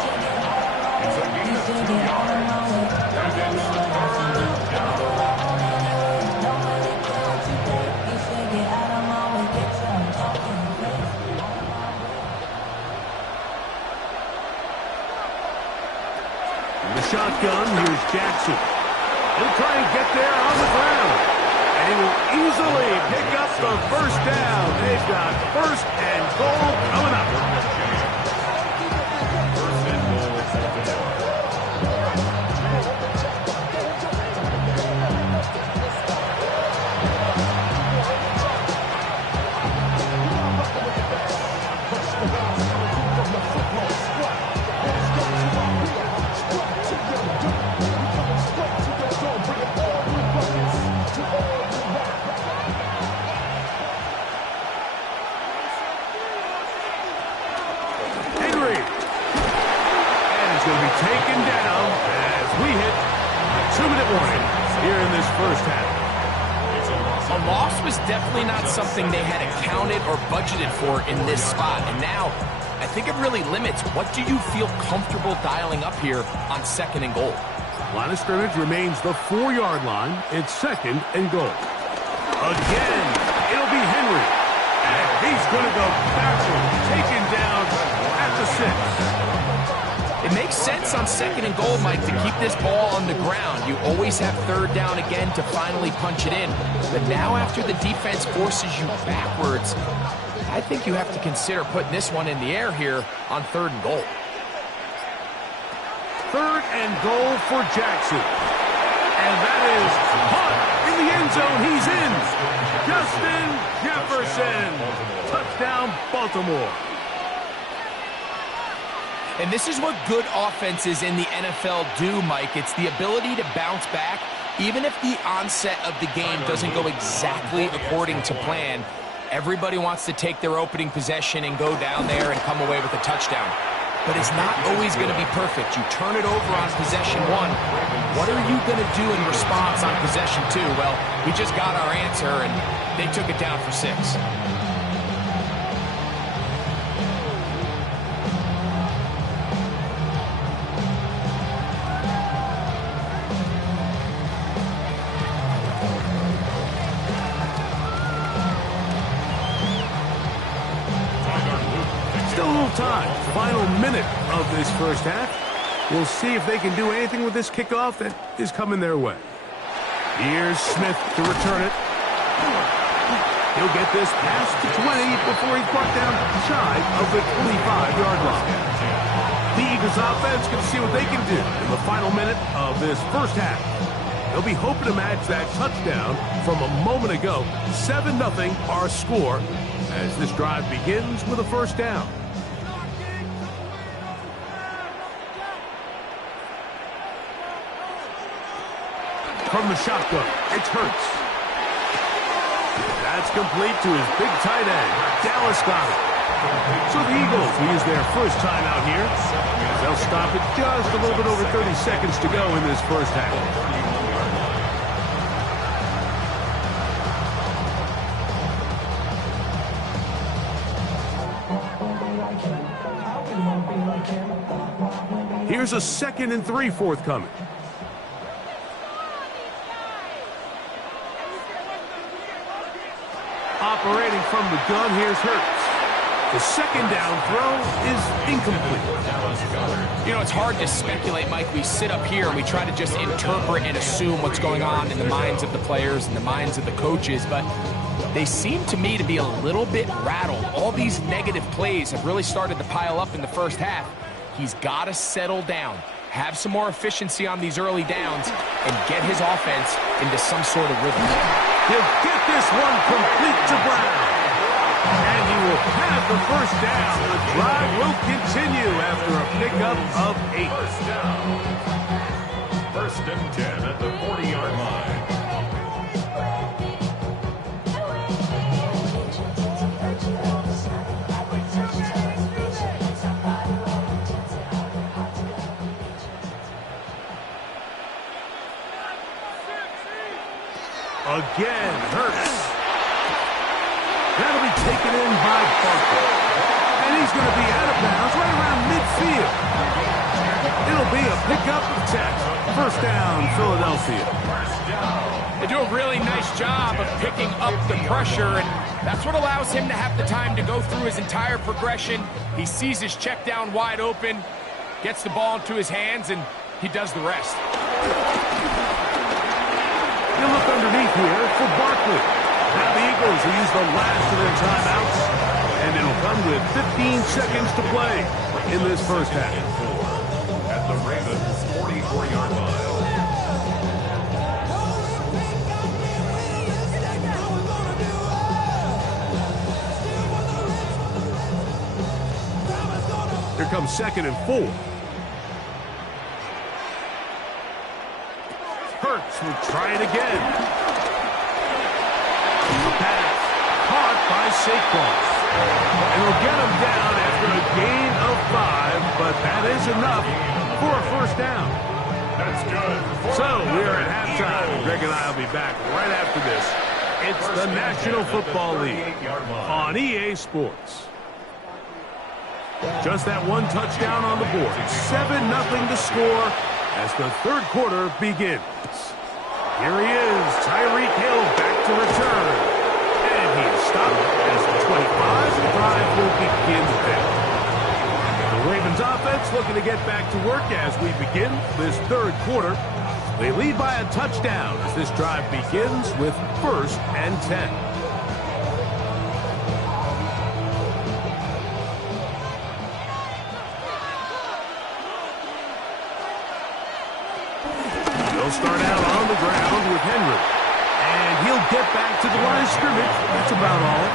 In the shotgun, here's Jackson. He'll try and get there on the ground. And he will easily pick up the 1st down. They've got 1st and goal coming up. Taken down as we hit a 2-minute warning here in this first half. A loss was definitely not something they had accounted or budgeted for in this spot. And now, I think it really limits what do you feel comfortable dialing up here on 2nd and goal. Line of scrimmage remains the 4-yard line. It's 2nd and goal. Again, it'll be Henry. And he's going to go backwards, taken down at the 6. It makes sense on 2nd and goal, Mike, to keep this ball on the ground. You always have 3rd down again to finally punch it in. But now after the defense forces you backwards, I think you have to consider putting this one in the air here on 3rd and goal. 3rd and goal for Jackson. And that is Hunt in the end zone. He's in. Justin Jefferson. Touchdown, Baltimore. And this is what good offenses in the NFL do, Mike. It's the ability to bounce back, even if the onset of the game doesn't go exactly according to plan. Everybody wants to take their opening possession and go down there and come away with a touchdown. But it's not always going to be perfect. You turn it over on possession 1. What are you going to do in response on possession 2? Well, we just got our answer, and they took it down for 6. Time. Final minute of this first half. We'll see if they can do anything with this kickoff that is coming their way. Here's Smith to return it. He'll get this past the 20 before he's brought down shy of the 25-yard line. The Eagles offense can see what they can do in the final minute of this first half. They'll be hoping to match that touchdown from a moment ago. 7-0 our score as this drive begins with a 1st down. From the shotgun, it's Hurts. That's complete to his big tight end, Dallas Goedert. So the Eagles use their first timeout here. They'll stop it just a little bit over 30 seconds to go in this first half. Here's a 2nd and 3 forthcoming. Operating from the gun, here's Hurts. The 2nd down throw is incomplete. You know, it's hard to speculate, Mike. We sit up here and we try to just interpret and assume what's going on in the minds of the players and the minds of the coaches, but they seem to me to be a little bit rattled. All these negative plays have really started to pile up in the first half. He's got to settle down, have some more efficiency on these early downs, and get his offense into some sort of rhythm. He'll get this one complete to Brown. And he will have the first down. The drive will continue after a pickup of 8. First down. 1st and 10 at the 40-yard line. Again, Hurts. That'll be taken in by Barkley. And he's going to be out of bounds right around midfield. It'll be a pickup of 10. First down, Philadelphia. They do a really nice job of picking up the pressure, and that's what allows him to have the time to go through his entire progression. He sees his check down wide open, gets the ball into his hands, and he does the rest. You look underneath here for Barkley. Now the Eagles will use the last of their timeouts, and it'll come with 15 seconds to play in this first half. At the Ravens' 44-yard line. Here comes 2nd and 4. Hurts will try it again. The pass caught by Saquon. And he'll get him down after a gain of 5, but that is enough for a first down. That's good. So we're at halftime. Greg and I will be back right after this. It's the National Football League on EA Sports. Just that one touchdown on the board. 7-0 to score as the third quarter begins. Here he is, Tyreek Hill back to return. And he is stopped as the 25 drive will begin there. The Ravens offense looking to get back to work as we begin this third quarter. They lead by a touchdown as this drive begins with 1st and 10. Start out on the ground with Henry. And he'll get back to the line of scrimmage. That's about all.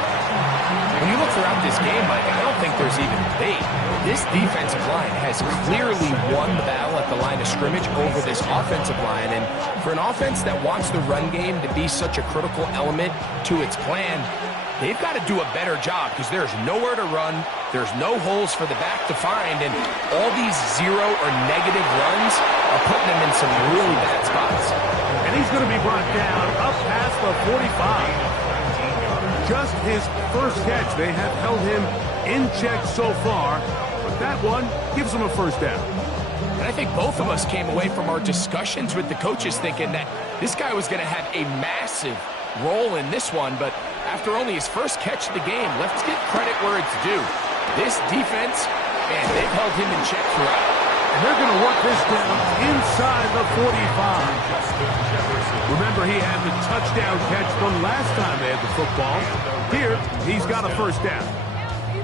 When you look throughout this game, Mike, I don't think there's even debate. This defensive line has clearly won the battle at the line of scrimmage over this offensive line. And for an offense that wants the run game to be such a critical element to its plan, they've got to do a better job because there's nowhere to run. There's no holes for the back to find. And all these 0 or negative runs are putting them in some really bad spots. And he's going to be brought down up past the 45. Just his first catch. They have held him in check so far, but that one gives him a first down. And I think both of us came away from our discussions with the coaches thinking that this guy was going to have a massive role in this one, but after only his first catch of the game, let's give credit where it's due. This defense, man, they've held him in check throughout. And they're going to work this down inside the 45. Remember, he had the touchdown catch the last time they had the football. Here, he's got a first down.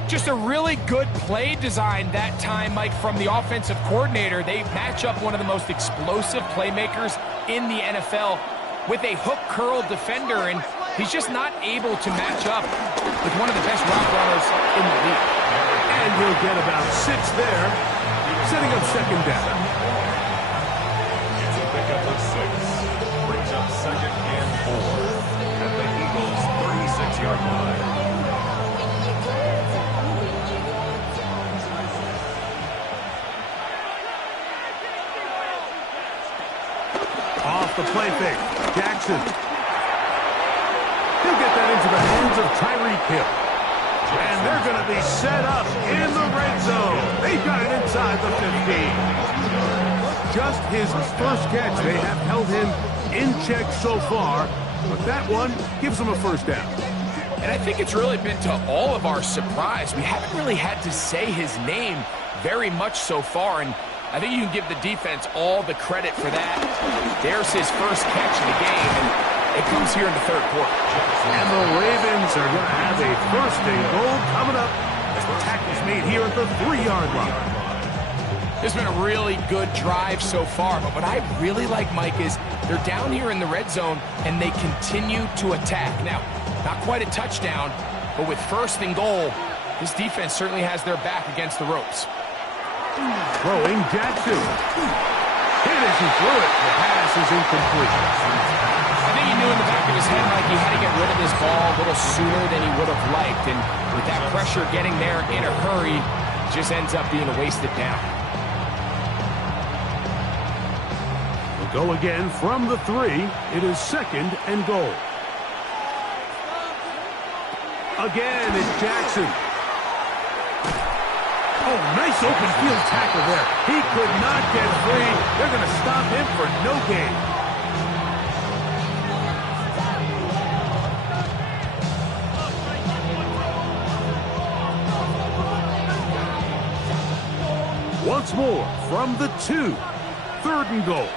Just a really good play design that time, Mike, from the offensive coordinator. They match up one of the most explosive playmakers in the NFL with a hook curl defender, and he's just not able to match up with one of the best route runners in the league. And he'll get about 6 there, setting up 2nd down. It's a pickup of 6. Brings up 2nd and 4 at the Eagles' 36-yard line. Off the play fake, Jackson. He'll get that into the hands of Tyreek Hill. And they're going to be set up in the red zone. They've got it inside the 15. Just his first catch. They have held him in check so far, but that one gives him a first down. And I think it's really been to all of our surprise. We haven't really had to say his name very much so far, and I think you can give the defense all the credit for that. There's his first catch of the game, and it comes here in the third quarter. And the Ravens are going to have a first and goal coming up as the tackle's made here at the 3-yard line. This has been a really good drive so far, but what I really like, Mike, is they're down here in the red zone, and they continue to attack. Now, not quite a touchdown, but with first and goal, this defense certainly has their back against the ropes. Throwing Jackson. Hit as he threw it. The pass is incomplete. I think he knew in the back of his head, Mike, he had to get rid of this ball a little sooner than he would have liked. And with that pressure getting there in a hurry, it just ends up being a wasted down. We'll go again from the 3. It is second and goal. Again, it's Jackson. Oh, nice open field tackle there. He could not get free. They're going to stop him for no gain. Once more from the 2. Third and goal.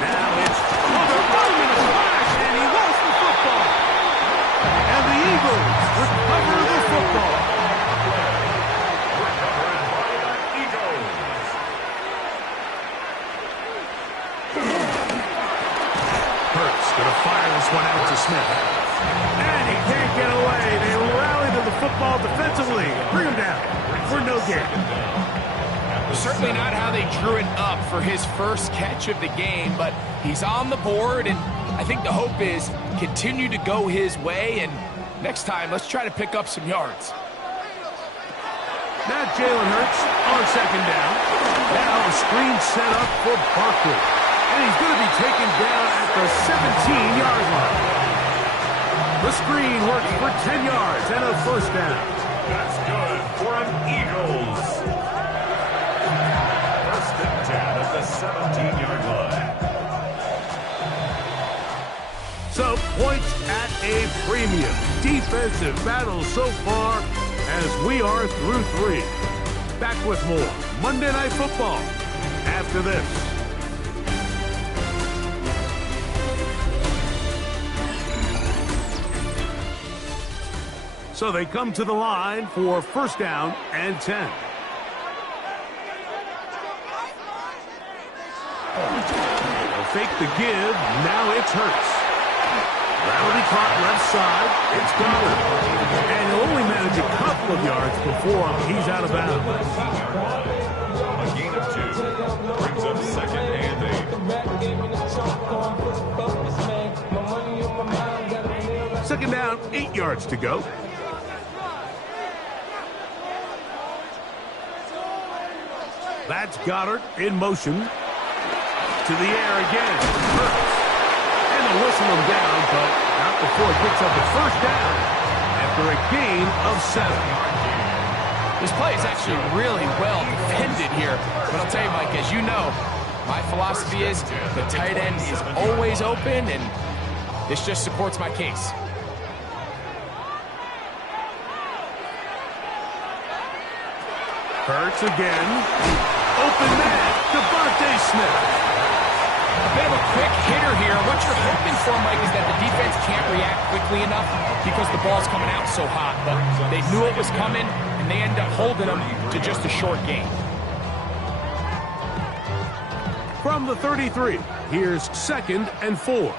Now it's running a splash, and he lost the football. And the Eagles recover the football. Hurts going to fire this one out to Smith. And he can't get away. They rally to the football defensively. Bring him down for no gain. Certainly not how they drew it up for his first catch of the game, but he's on the board, and I think the hope is continue to go his way, and next time, let's try to pick up some yards. Now Jalen Hurts on second down. Now a screen set up for Barkley. And he's going to be taken down at the 17-yard line. The screen works for 10 yards and a first down. That's good for an Eagles. First and 10 at the 17-yard line. So, points at a premium. Defensive battle so far as we are through 3. Back with more Monday Night Football after this. So they come to the line for first down and 10. They'll fake the give. Now it's Hurts. Rowdy caught left side. It's Goddard. And he'll only manage a couple of yards before he's out of bounds. A gain of 2 brings up second and 8. Second down, 8 yards to go. That's Goddard in motion. To the air again. Hurts. And they'll whistle him down, but not before he picks up the first down after a gain of 7. This play is actually really well defended here. But I'll tell you, Mike, as you know, my philosophy is the tight end is always open, and this just supports my case. Hurts again. Open man, Devontae Smith. A bit of a quick hitter here. What you're hoping for, Mike, is that the defense can't react quickly enough because the ball's coming out so hot. But they knew it was coming, and they end up holding them to just a short gain. From the 33, here's second and 4.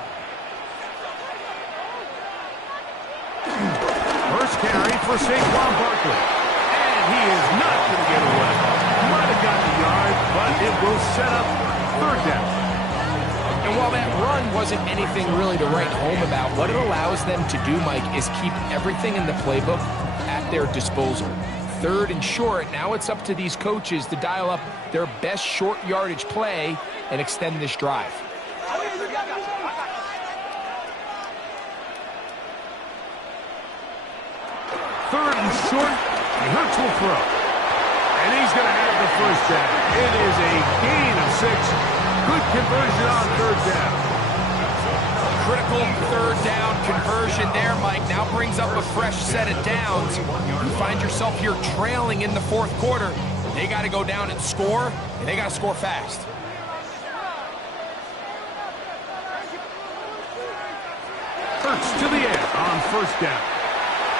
First carry for Saquon Barkley. And he is not going to get away. Might have gotten a yard, but it will set up third down. And while that run wasn't anything really to write home about, what it allows them to do, Mike, is keep everything in the playbook at their disposal. Third and short, now it's up to these coaches to dial up their best short yardage play and extend this drive. 3rd and short. Hurts will throw. And he's going to have the first down. It is a gain of 6. Good conversion on 3rd down. Critical 3rd down conversion there, Mike. Now brings up a fresh set of downs. You find yourself here trailing in the 4th quarter. They got to go down and score, and they got to score fast. Hurts to the air on 1st down.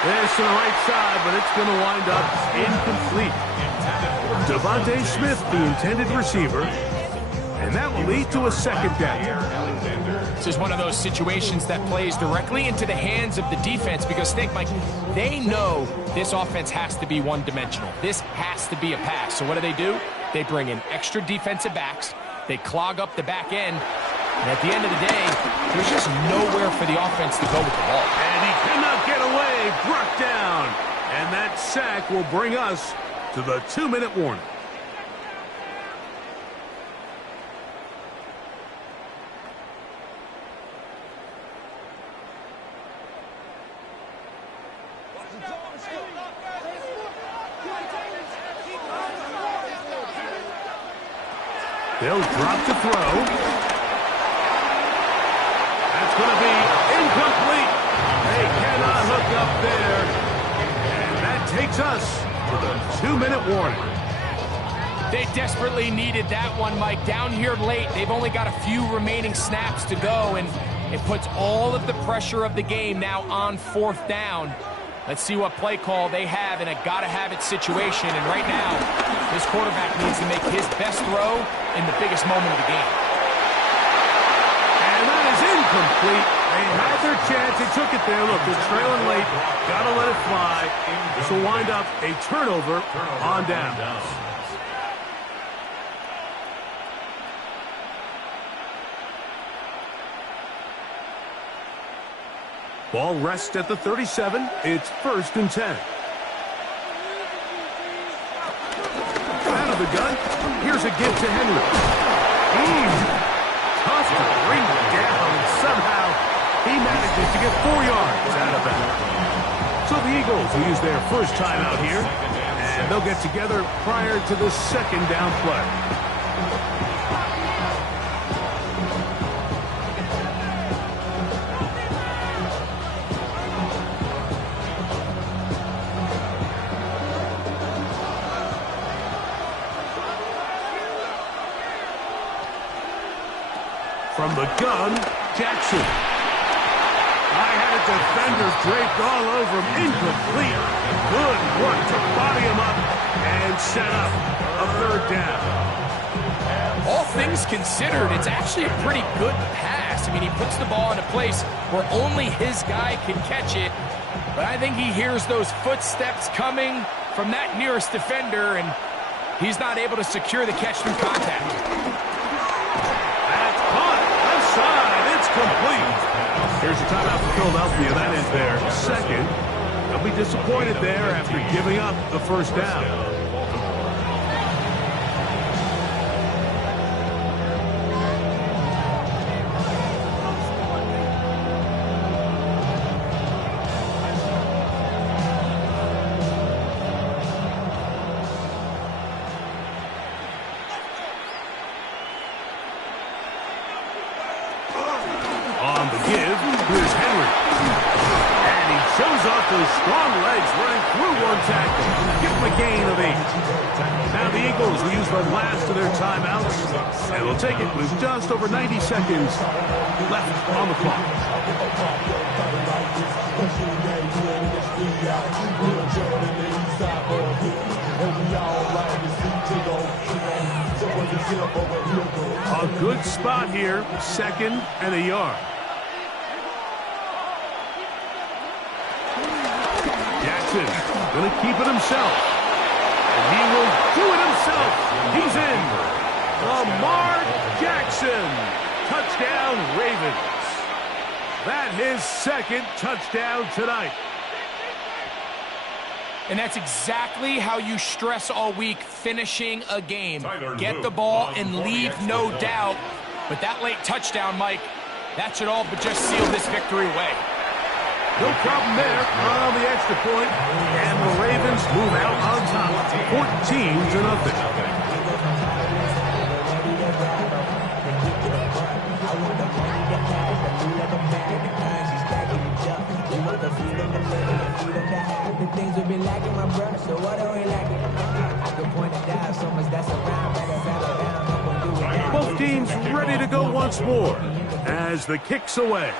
This to the right side, but it's going to wind up incomplete. Devontae Smith, the intended receiver, and that will lead to a 2nd down. This is one of those situations that plays directly into the hands of the defense because, think, Mike, they know this offense has to be one-dimensional. This has to be a pass. So what do? They bring in extra defensive backs. They clog up the back end. And at the end of the day, there's just nowhere for the offense to go with the ball. And he cannot get away. Brought down. And that sack will bring us to the 2-minute warning. They'll drop to throw. That's going to be incomplete. They cannot hook up there. And that takes us to the 2-minute warning. They desperately needed that one, Mike. Down here late, they've only got a few remaining snaps to go, and it puts all of the pressure of the game now on 4th down. Let's see what play call they have in a gotta-have-it situation. And right now, this quarterback needs to make his best throw in the biggest moment of the game. And that is incomplete. They had their chance. They took it there. Look, they're trailing late. Gotta let it fly. This will wind up a turnover on down. Ball rests at the 37. It's 1st and 10. Out of the gun. Here's a give to Henry. Tough to bring down, and somehow he manages to get 4 yards out of that. So the Eagles will use their first timeout here, and they'll get together prior to the 2nd down play. From the gun, Jackson. I had a defender draped all over him. Incomplete. Good work to body him up and set up a 3rd down. All things considered, it's actually a pretty good pass. I mean, he puts the ball in a place where only his guy can catch it. But I think he hears those footsteps coming from that nearest defender, and he's not able to secure the catch through contact. It's complete. Here's your timeout for Philadelphia. That is their 2nd. They'll be disappointed there after giving up the 1st down. On the give, here's Henry. And he shows off those strong legs running through one tackle. Give him a gain of 8. Now the Eagles will use the last of their timeouts, and will take it with just over 90 seconds left on the clock. A good spot here, 2nd and a yard. Jackson going to keep it himself. And he will do it himself. He's in. Lamar Jackson. Touchdown, Ravens. That his 2nd touchdown tonight. And that's exactly how you stress all week, finishing a game. Get the ball and leave no doubt. But that late touchdown, Mike, that should all but just seal this victory away. No problem there on the extra point, and the Ravens move out on top, 14-0. Things will be lacking, my brother, so what are we lacking? I can point it down so much that's around, down. Both teams ready to go once more as the kick's away.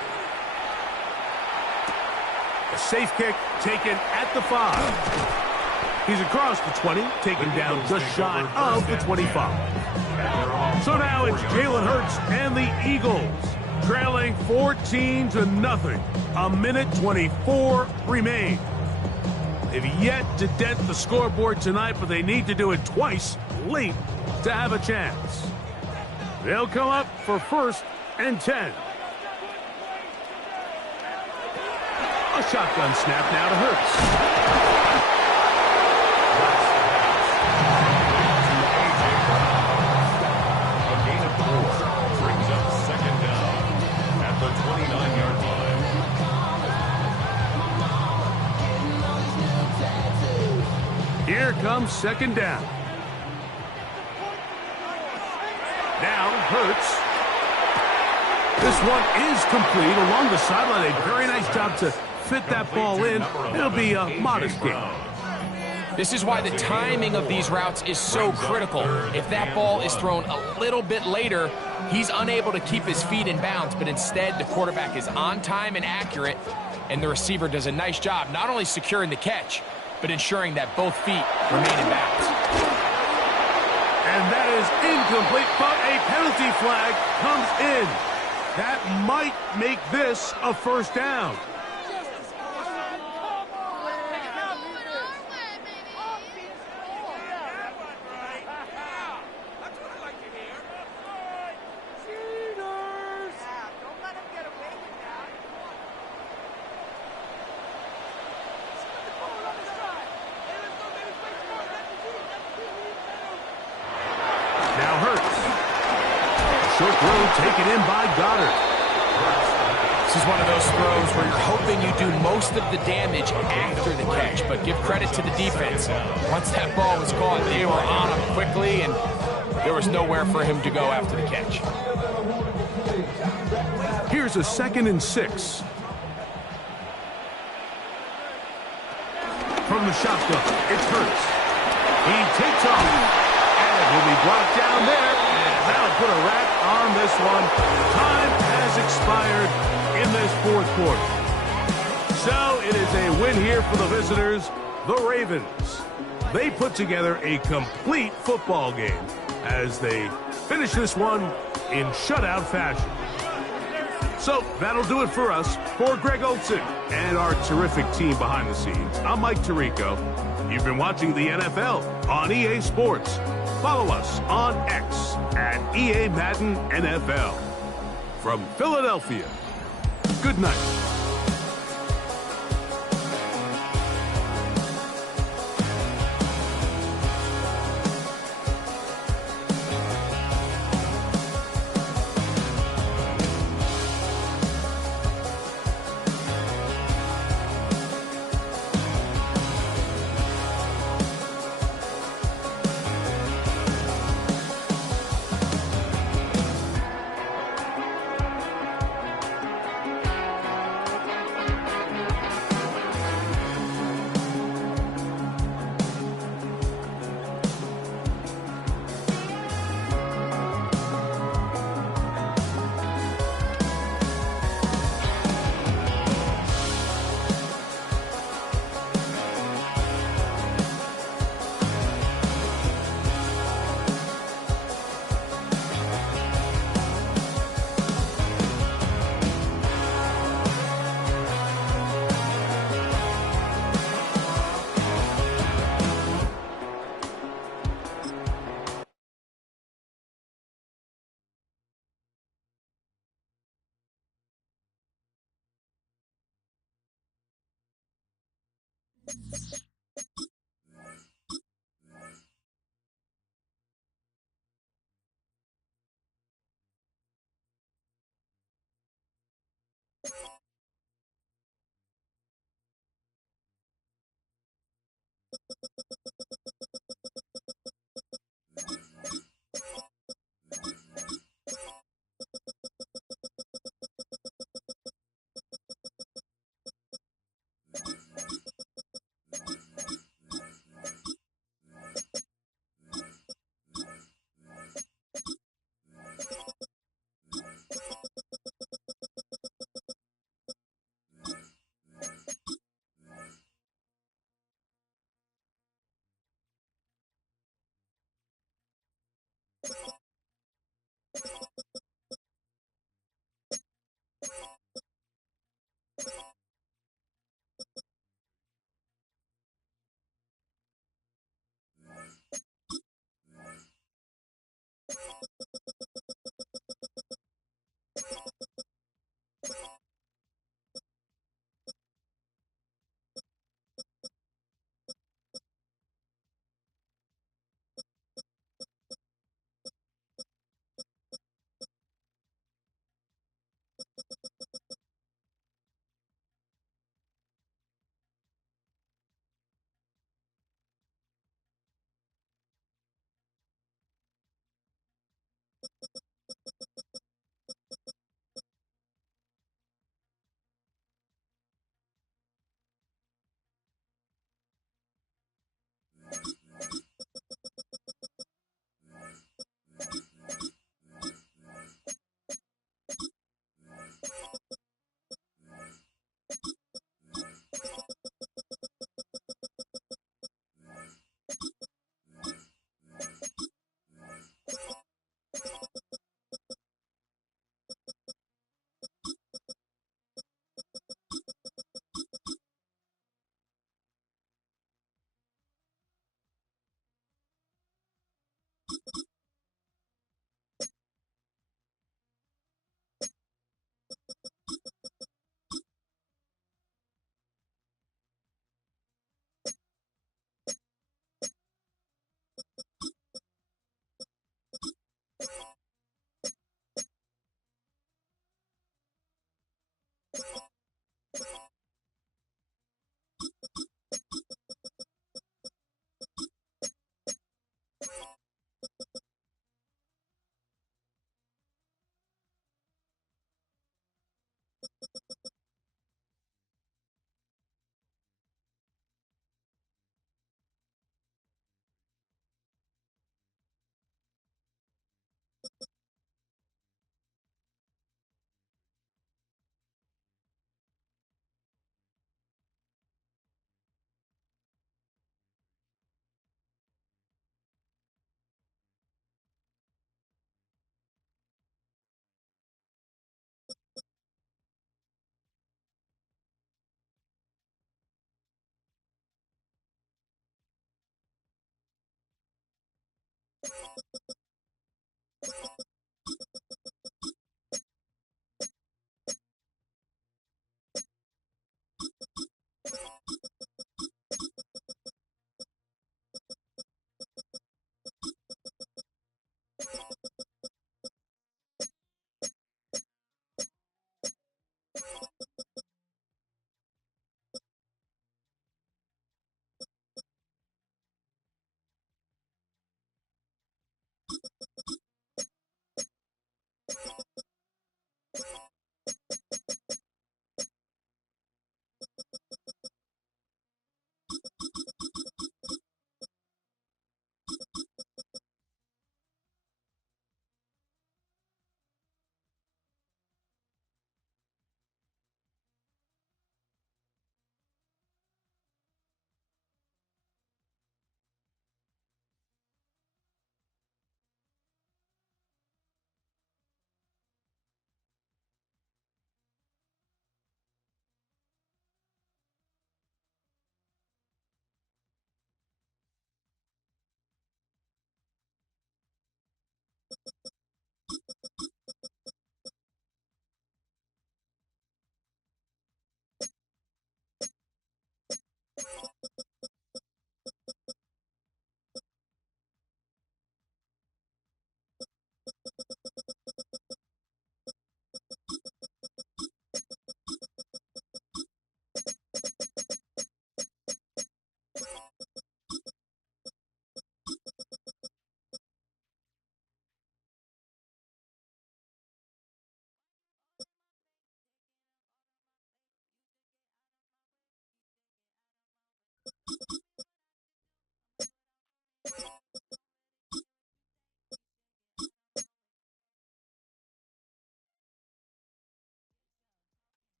A safe kick taken at the 5. He's across the 20, taken down just shy of the 25. So now it's Jalen Hurts and the Eagles trailing 14-0. A minute 24 remain. They've yet to dent the scoreboard tonight, but they need to do it twice late to have a chance. They'll come up for 1st and 10. A shotgun snap now to Hurts. A gain of 4 brings up 2nd down at the 29-yard line. Here comes 2nd down. Now Hurts. This one is complete along the sideline. A very nice job to fit that ball in. It'll be a modest gain. This is why the timing of these routes is so critical. If that ball is thrown a little bit later, he's unable to keep his feet in bounds, but instead the quarterback is on time and accurate, and the receiver does a nice job not only securing the catch, but ensuring that both feet remain in bounds. And that is incomplete, but a penalty flag comes in. That might make this a 1st down. Now Hurts. Short throw taken in by Goddard. This is one of those throws where you're hoping you do most of the damage after the catch, but give credit to the defense. Once that ball was caught, they were on him quickly, and there was nowhere for him to go after the catch. Here's a 2nd and 6. From the shotgun, it's Hurts. He takes off, and will be brought down there, and that'll put a wrap on this one. Time has expired in this 4th quarter. So it is a win here for the visitors, the Ravens. They put together a complete football game as they finish this one in shutout fashion. So that'll do it for us. For Greg Olsen and our terrific team behind the scenes, I'm Mike Tirico. You've been watching the NFL on EA Sports. Follow us on X at EA Madden NFL. From Philadelphia, good night.